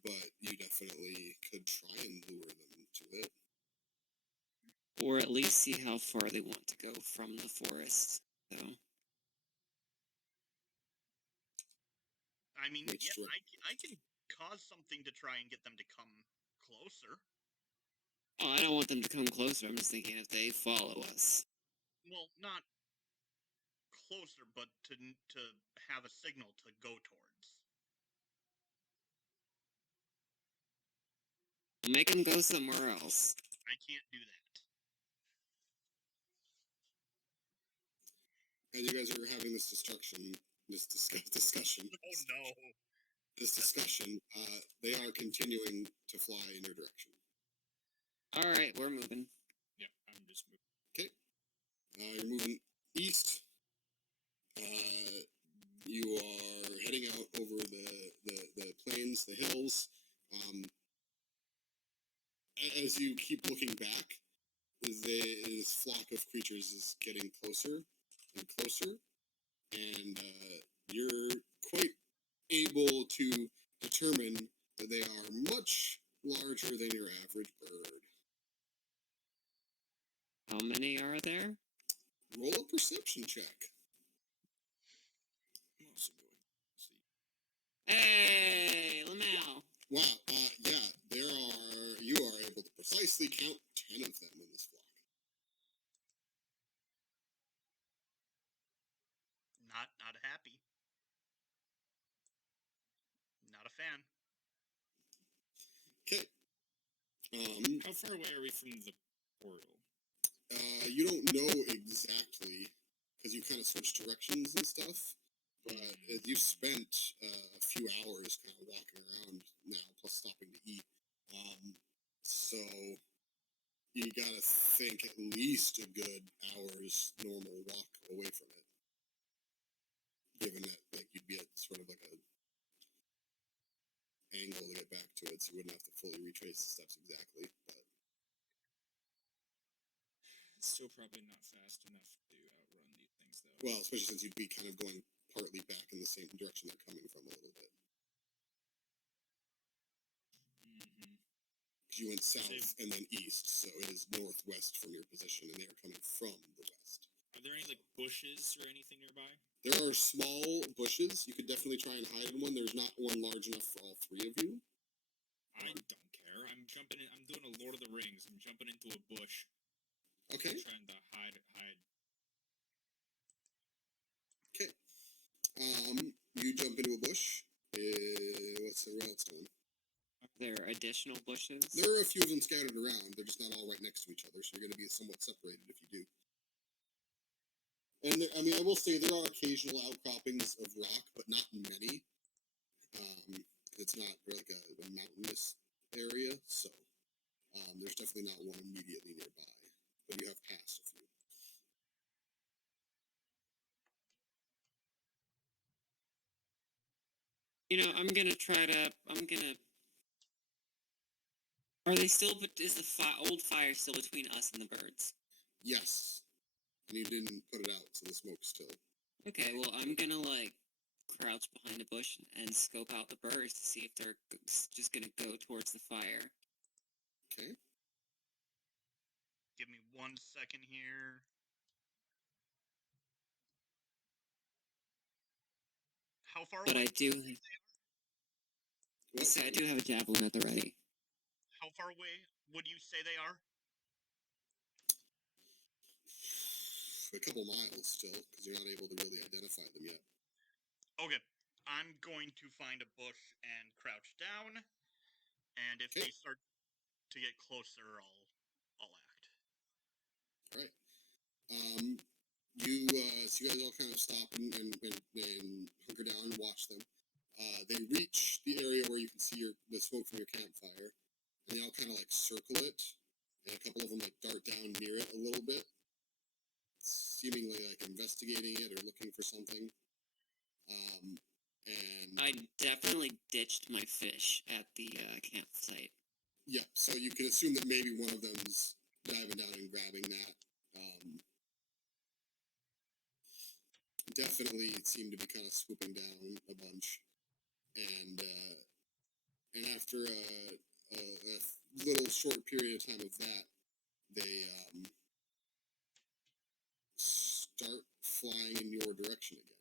But you definitely could try and lure them to it. Or at least see how far they want to go from the forest, so. I mean, Which yeah, direct- I can cause something to try and get them to come closer. Oh, I don't want them to come closer. I'm just thinking if they follow us. Well, not closer, but to have a signal to go towards. Make them go somewhere else. I can't do that. As you guys are having this discussion, Oh no. this discussion, they are continuing to fly in your direction. All right, we're moving. Yeah, I'm just moving. Okay. You're moving east. You are heading out over the plains, the hills. As you keep looking back, this flock of creatures is getting closer and closer, and you're quite able to determine that they are much larger than your average bird. How many are there? Roll a perception check. I'm also going. Let's see. Hey, Lamau. Wow, yeah, you are able to precisely count 10 of them in this flock. Not happy. Not a fan. Okay. How far away are we from the portal? You don't know exactly, because you kind of switched directions and stuff, but you've spent a few hours kind of walking around now, plus stopping to eat. So you gotta think at least a good hour's normal walk away from it. Given that like you'd be at sort of like a angle to get back to it, so you wouldn't have to fully retrace the steps exactly. But It's still probably not fast enough to outrun these things, though. well, especially since you'd be kind of going partly back in the same direction they're coming from a little bit. Mm-hmm. Because you went south and then east, so it is northwest from your position, and they are coming from the west. Are there any like bushes or anything nearby? There are small bushes. You could definitely try and hide in one. There's not one large enough for all three of you. I don't care. I'm jumping in. I'm doing a Lord of the Rings. I'm jumping into a bush. Okay. Trying to hide. Okay. You jump into a bush. What's everyone else doing? Are there additional bushes? There are a few of them scattered around. They're just not all right next to each other, so you're going to be somewhat separated if you do. And I mean, I will say there are occasional outcroppings of rock, but not many. It's not like a mountainous area, so there's definitely not one immediately nearby. But you have passed a few. You know, I'm gonna try to. Are they still? Is the old fire still between us and the birds? Yes, and you didn't put it out, so the smoke's still. Okay, well, I'm gonna like crouch behind a bush and scope out the birds to see if they're just gonna go towards the fire. Okay. Give me 1 second here. How far But away? I do. I do have a javelin at the ready. How far away would you say they are? A couple miles still, because you're not able to really identify them yet. Okay. I'm going to find a bush and crouch down, and if they start to get closer, I'll act. All right. So you guys all kind of stop and hunker down and watch them. They reach the area where you can see the smoke from your campfire, and they all kind of like circle it, and a couple of them like dart down near it a little bit, seemingly like investigating it or looking for something. And I definitely ditched my fish at the campsite. yeah, so you can assume that maybe one of them's diving down and grabbing that. Definitely seemed to be kind of swooping down a bunch, and after a little short period of time of that, they start flying in your direction again.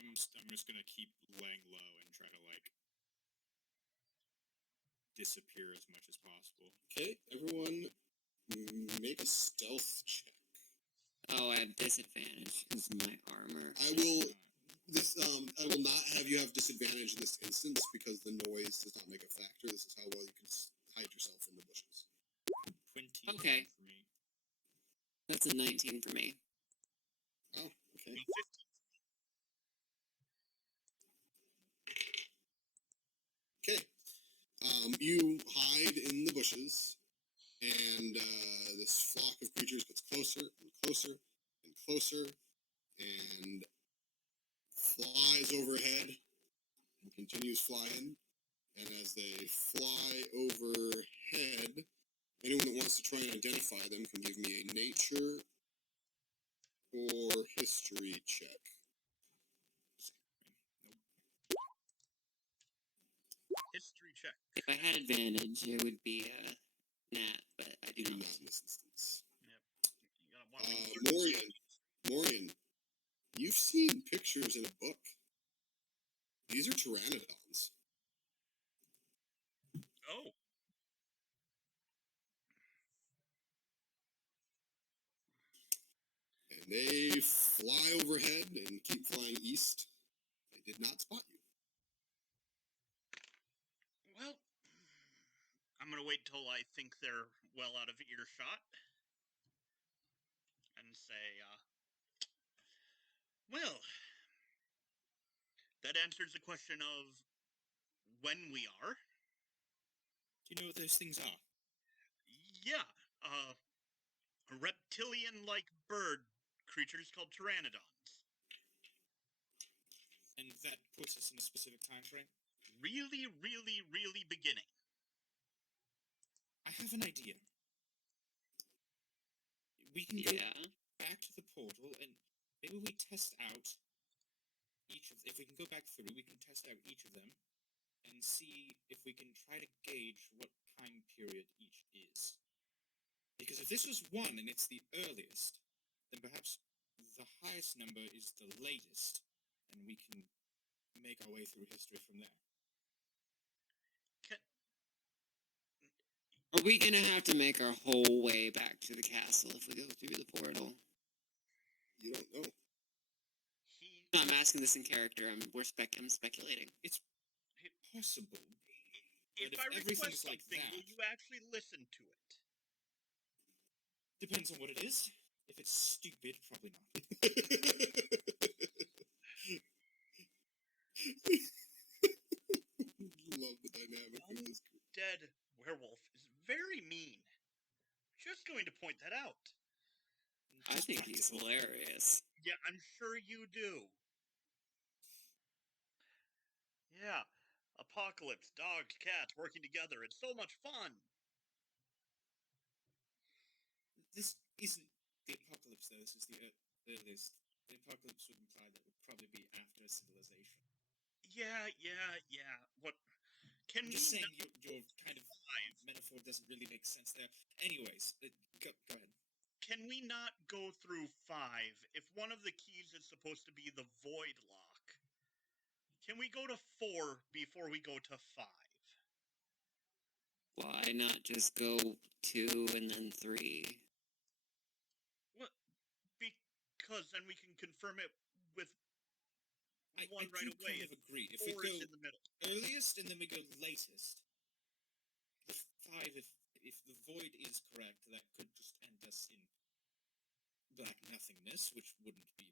I'm just gonna keep laying low and try to like disappear as much as possible. Okay, everyone, make a stealth check. Oh, I have disadvantage because of my armor. I will not have you have disadvantage in this instance because the noise does not make a factor. This is how well you can hide yourself in the bushes. 20 Okay. for me. That's a 19 for me. Oh, Okay. No 15. Okay. You hide in the bushes, and this flock of creatures gets closer and closer and closer, and flies overhead and continues flying. And as they fly overhead, anyone that wants to try and identify them can give me a nature or history check. History check. If I had advantage, it would be Nat, but I do You do not. not in this instance. Yep. You got a one. Morian, you've seen pictures in a book. These are pteranodons. Oh. And they fly overhead and keep flying east. They did not spot you. Well, I'm gonna wait till I think they're well out of earshot, and say, well, that answers the question of when we are. Do you know what those things are? Yeah, reptilian-like bird creatures called pteranodons. And that puts us in a specific time frame? Really, really, really beginning. I have an idea. We can go Yeah. back to the portal and maybe we test out each of... If we can go back through, we can test out each of them and see if we can try to gauge what time period each is. Because if this was 1 and it's the earliest, then perhaps the highest number is the latest, and we can make our way through history from there. Are we gonna have to make our whole way back to the castle if we go through the portal? You don't know. No, I'm asking this in character. I'm speculating. It's possible. If But I if everything's request like something, that- will you actually listen to it? Depends on what it is. If it's stupid, probably not. Love the dynamic of this group. Dead werewolf is very mean. Just going to point that out. I think he's hilarious. Yeah, I'm sure you do. Yeah, apocalypse, dogs, cats working together. It's so much fun. This isn't the apocalypse, though. This is the earliest. The apocalypse would imply that it would probably be after civilization. Yeah. What? Can I'm we just saying not your kind of metaphor doesn't really make sense there. Anyways, go ahead. Can we not go through 5 if one of the keys is supposed to be the void lock? Can we go to 4 before we go to 5? Why not just go 2 and then 3? What? Because then we can confirm it with one I right do away. kind of agree. If 4 we is go in the middle. earliest and then we go latest, the 5, if the void is correct, that could just end us in black nothingness, which wouldn't be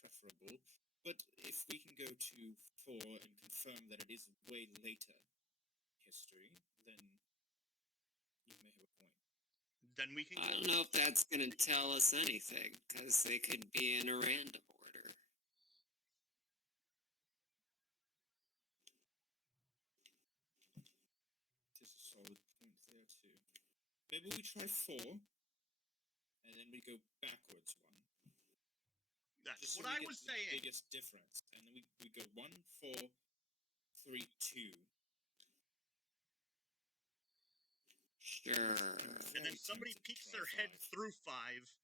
preferable. But if we can go to 4 and confirm that it is way later history, then you may have a point. Then we can I go. don't know if that's gonna tell us anything, because they could be in a random order. There's a solid point there too. Maybe we try 4, and then we go backwards 1. That's Just what so we I get was the saying. biggest difference. And then we go 1, 4, 3, 2. Sure. And then somebody peeks their head through 5,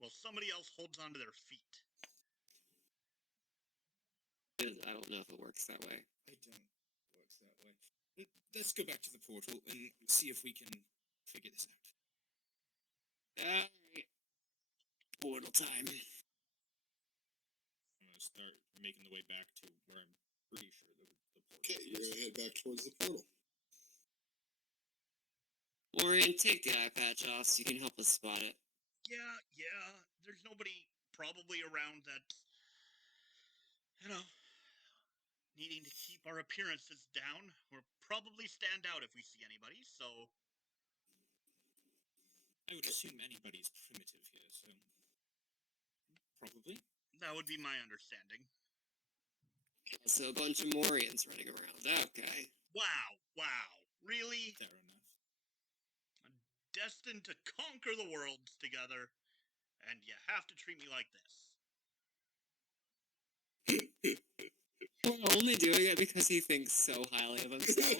while somebody else holds onto their feet. I don't know if it works that way. I don't work that way. Let's go back to the portal and see if we can figure this out. Alright. Portal time. I'm going to start making the way back to where I'm pretty sure the portal Okay, you're is. gonna head back towards the portal. Morian, take the eye patch off so you can help us spot it. Yeah. There's nobody probably around that, you know, needing to keep our appearances down. We'll probably stand out if we see anybody, so... I would assume anybody's primitive here, so... Probably. That would be my understanding. So a bunch of Morians running around. Okay. Wow. Really? Fair enough. Destined to conquer the worlds together, and you have to treat me like this. We're only doing it because he thinks so highly of himself.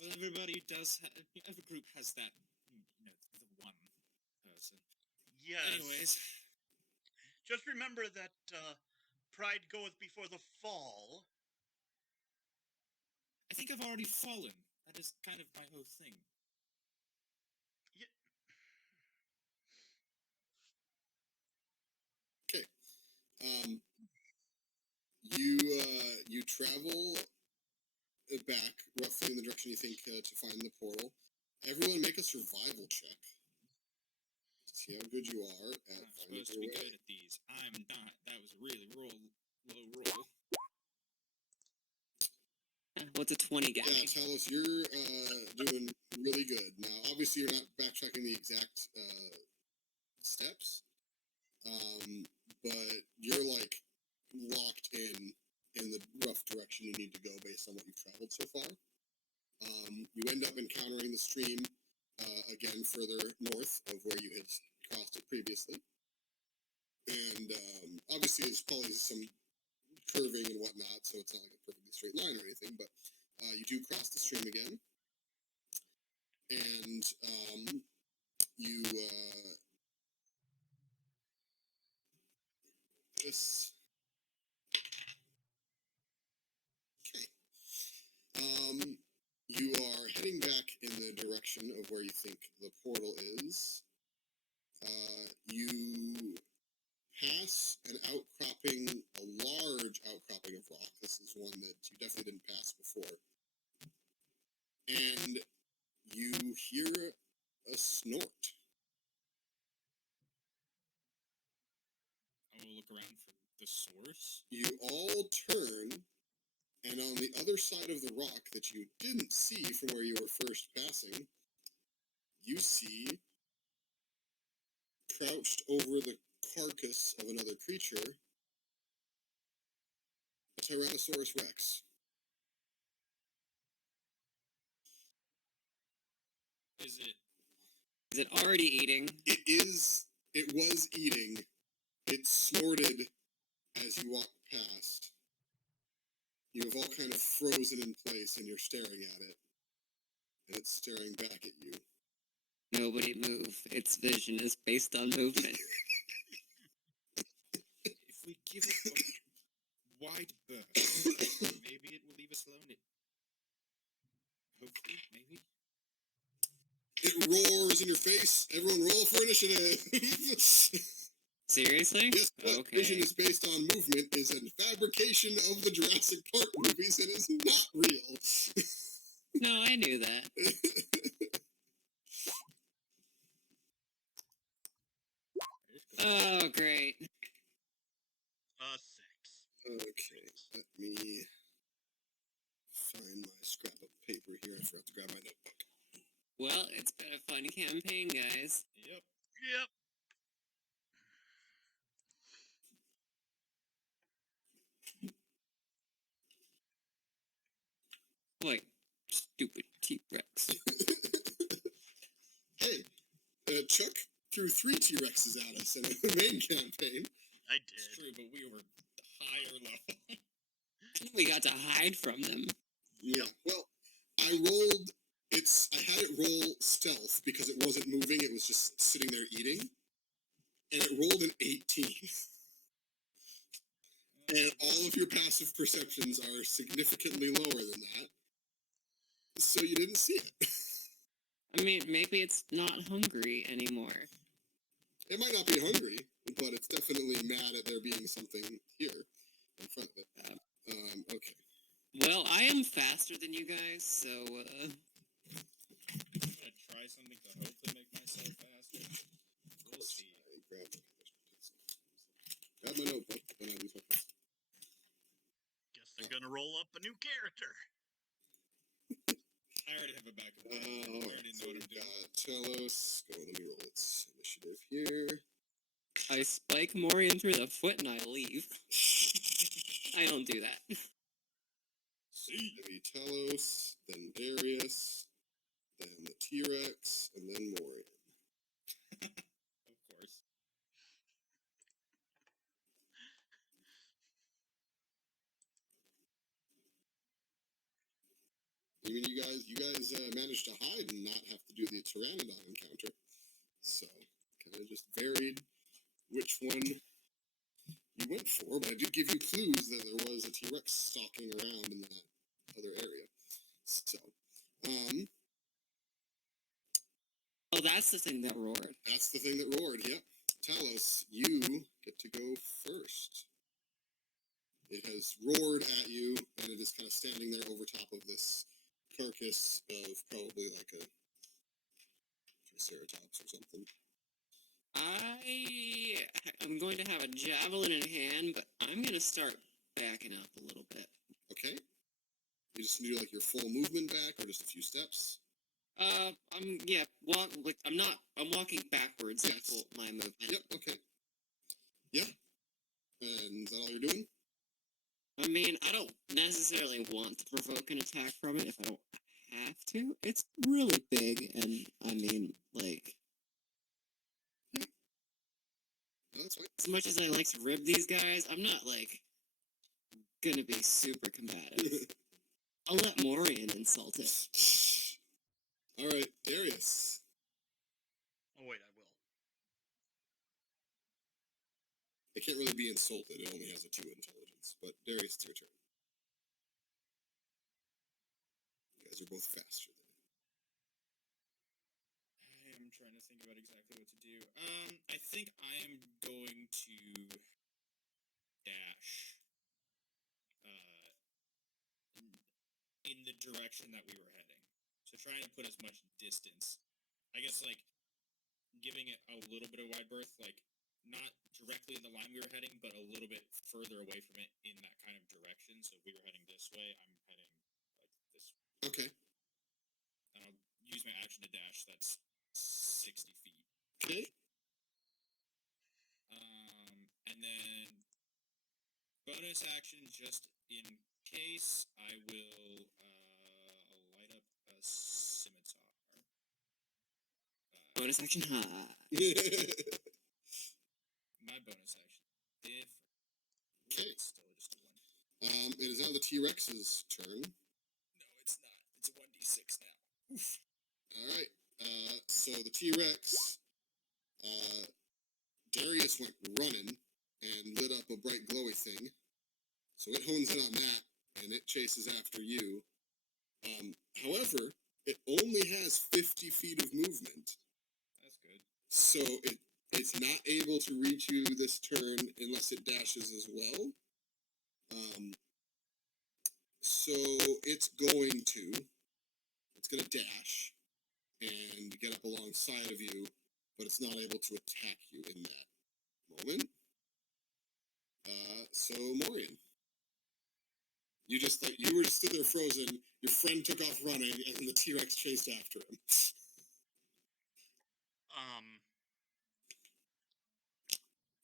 Well, everybody does. Every group has that, the one person. Yes. Anyways, just remember that pride goeth before the fall. I think I've already fallen. That is kind of my whole thing. Okay. You travel back roughly in the direction you think to find the portal. Everyone make a survival check. See how good you are at I'm finding supposed to your be way. good at these. I'm not. That was a really low roll. What's a 20 get Yeah, me? Talos, you're doing really good. Now, obviously, you're not backtracking the exact steps, but you're like locked in the rough direction you need to go based on what you've traveled so far. You end up encountering the stream again further north of where you had crossed it previously, and obviously there's probably some curving and whatnot, so it's not like a perfectly straight line or anything, but you do cross the stream again, and you this okay. You are heading back in the direction of where you think the portal is. You pass an outcropping, a large outcropping of rock. This is one that you definitely didn't pass before. And you hear a snort. I will look around for the source. You all turn, and on the other side of the rock that you didn't see from where you were first passing, you see, crouched over the carcass of another creature, a Tyrannosaurus Rex. Is it? Is it already eating? It was eating. It snorted as you walked past. You have all kind of frozen in place and you're staring at it. And it's staring back at you. Nobody move. Its vision is based on movement. If we give it a wide berth, maybe it will leave us alone. Hopefully, maybe. It roars in your face. Everyone roll for initiative. Seriously? Yes, but Okay. vision is based on movement is a fabrication of the Jurassic Park movies and is not real. No, I knew that. Oh, great. 6. Okay, let me find my scrap of paper here. I forgot to grab my notebook. Well, it's been a fun campaign, guys. Yep. Like, stupid T-Rex. Hey, Chuck threw 3 T-Rexes at us in the main campaign. I It's did. true, but we were higher level. We got to hide from them. Yeah, well, I had it roll stealth because it wasn't moving, it was just sitting there eating, and it rolled an 18. And all of your passive perceptions are significantly lower than that, so you didn't see it. I mean, maybe it's not hungry anymore. It might not be hungry, but it's definitely mad at there being something here in front of it. Okay. Well, I am faster than you guys, so, I'm gonna try something to hopefully make myself faster. We'll see. I grabbed my grab my notebook when I lose my place. Guess they're gonna roll up a new character. I already have a backup. I Alright, already so know what we've I'm doing. got Talos. Go, let me roll its initiative here. I spike Morian through the foot and I leave. I don't do that. See, maybe Talos, then Darius, then the T-Rex, and then Morian. Of course. I mean, you guys managed to hide and not have to do the Pteranodon encounter. So, kind of just varied which one you went for, but I did give you clues that there was a T-Rex stalking around in that other area. So, Oh, that's the thing that roared. that's the thing that roared, yep. Talos, you get to go first. It has roared at you, and it is kind of standing there over top of this carcass of probably like a Triceratops or something. I'm going to have a javelin in hand, but I'm going to start backing up a little bit. Okay? You just do like your full movement back, or just a few steps? I'm walking backwards. Yes. That's my movement. Yep, okay. Yep. And is that all you're doing? I mean, I don't necessarily want to provoke an attack from it if I don't have to. It's really big, and I mean, like, No, that's fine. as much as I like to rib these guys, I'm not, like, gonna be super combative. I'll let Morian insult it. Alright, Darius. Oh wait, I will. It can't really be insulted, it only has a 2 intelligence. But Darius, it's your turn. You guys are both faster than him. I am trying to think about exactly what to do. I think I am going to dash in the direction that we were heading. So trying to put as much distance. I guess like giving it a little bit of wide berth, like not directly in the line we were heading, but a little bit further away from it in that kind of direction. So if we were heading this way, I'm heading like this way. Okay. And I'll use my action to dash. That's 60 feet. Okay. And then bonus action, just in case, I will light up a scimitar. Bonus action, ha. My bonus action, different. Okay. It's still just a 1. It is now the T-Rex's turn. No, it's not. It's a 1d6 now. Oof. Alright. So the T-Rex, Darius went running and lit up a bright glowy thing. So it hones in on that, and it chases after you. However, it only has 50 feet of movement. That's good. So it's not able to reach you this turn unless it dashes as well. So it's going to dash and get up alongside of you, but it's not able to attack you in that moment. So Morian, you were just stood there frozen. Your friend took off running, and the T-Rex chased after him.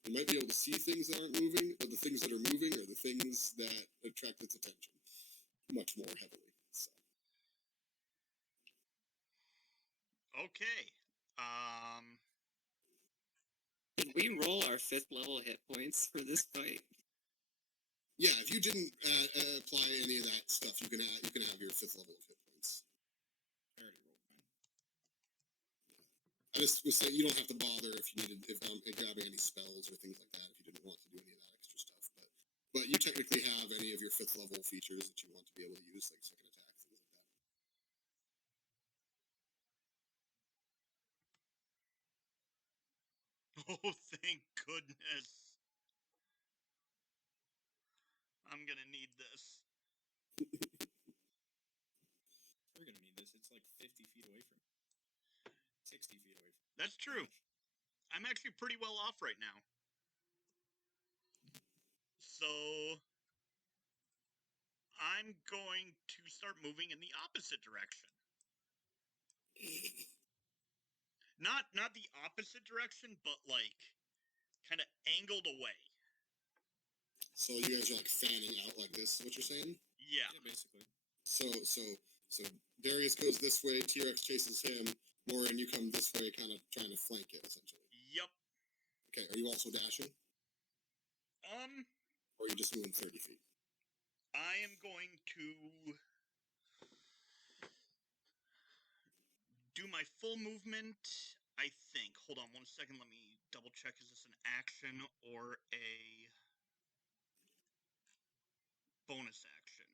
You might be able to see things that aren't moving, but the things that are moving are the things that attract its attention much more heavily. So. Okay. Did we roll our 5th level hit points for this fight? Yeah, if you didn't apply any of that stuff, you can have your 5th level of hit points. I already rolled mine. I just was saying you don't have to bother if grabbing any spells or things like that if you didn't want to do any of that extra stuff. But you technically have any of your 5th level features that you want to be able to use, like second attack, things like that. Oh, thank goodness. I'm gonna need this. We're gonna need this. It's like 50 feet away from me. 60 feet away from me. That's true. I'm actually pretty well off right now. So I'm going to start moving in the opposite direction. Not the opposite direction, but like kind of angled away. So you guys are like fanning out like this, is what you're saying? Yeah. Yeah, basically. So Darius goes this way, T-Rex chases him, Morian, you come this way, kind of trying to flank it, essentially. Yep. Okay, are you also dashing? Or are you just moving 30 feet? I am going to do my full movement, I think. Hold on 1 second, let me double check. Is this an action or a bonus action?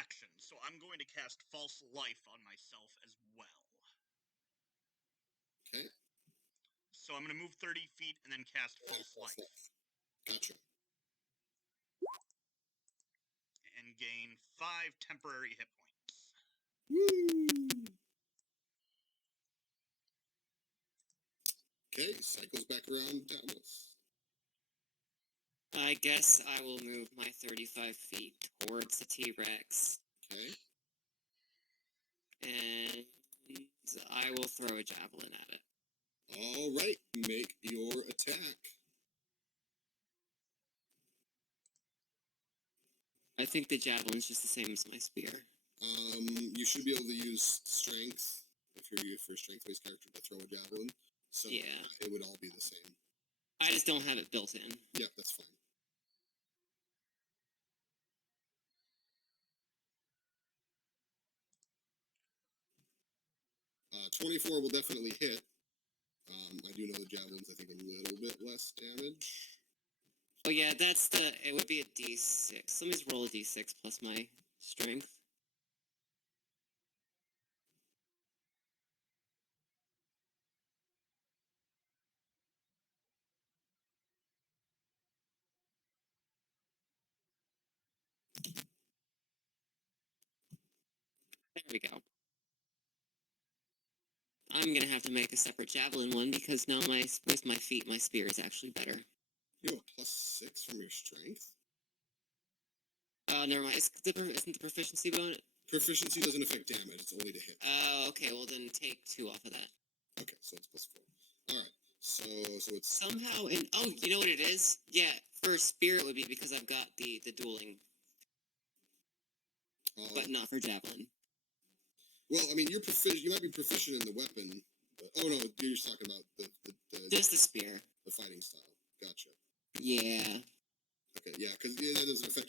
Action. So I'm going to cast False Life on myself as well. Okay. So I'm going to move 30 feet and then cast False Life. Gotcha. And gain 5 temporary hit points. Woo! Okay, cycles back around Talos. I guess I will move my 35 feet towards the T-Rex, Okay. and I will throw a javelin at it. All right, make your attack. I think the javelin's just the same as my spear. You should be able to use strength if you're a strength-based character to throw a javelin. So Yeah. it would all be the same. I just don't have it built in. Yep, that's fine. Uh, 24 will definitely hit. I do know the javelins, I think, a little bit less damage. Oh yeah, it would be a d6. Let me just roll a d6 plus my strength. There we go. I'm gonna have to make a separate javelin one because now with my feet, my spear is actually better. You have a +6 from your strength? Never mind. Isn't the proficiency bonus? Proficiency doesn't affect damage, it's only to hit. Oh, okay. Well, then take 2 off of that. Okay, so it's +4. Alright, so it's... Somehow, you know what it is? Yeah, for spear it would be because I've got the dueling, but not for javelin. Well, I mean, you might be proficient in the weapon, but... Oh, no, you're just talking about the Just the spear. the fighting style. Gotcha. Yeah. Okay, yeah, because that doesn't affect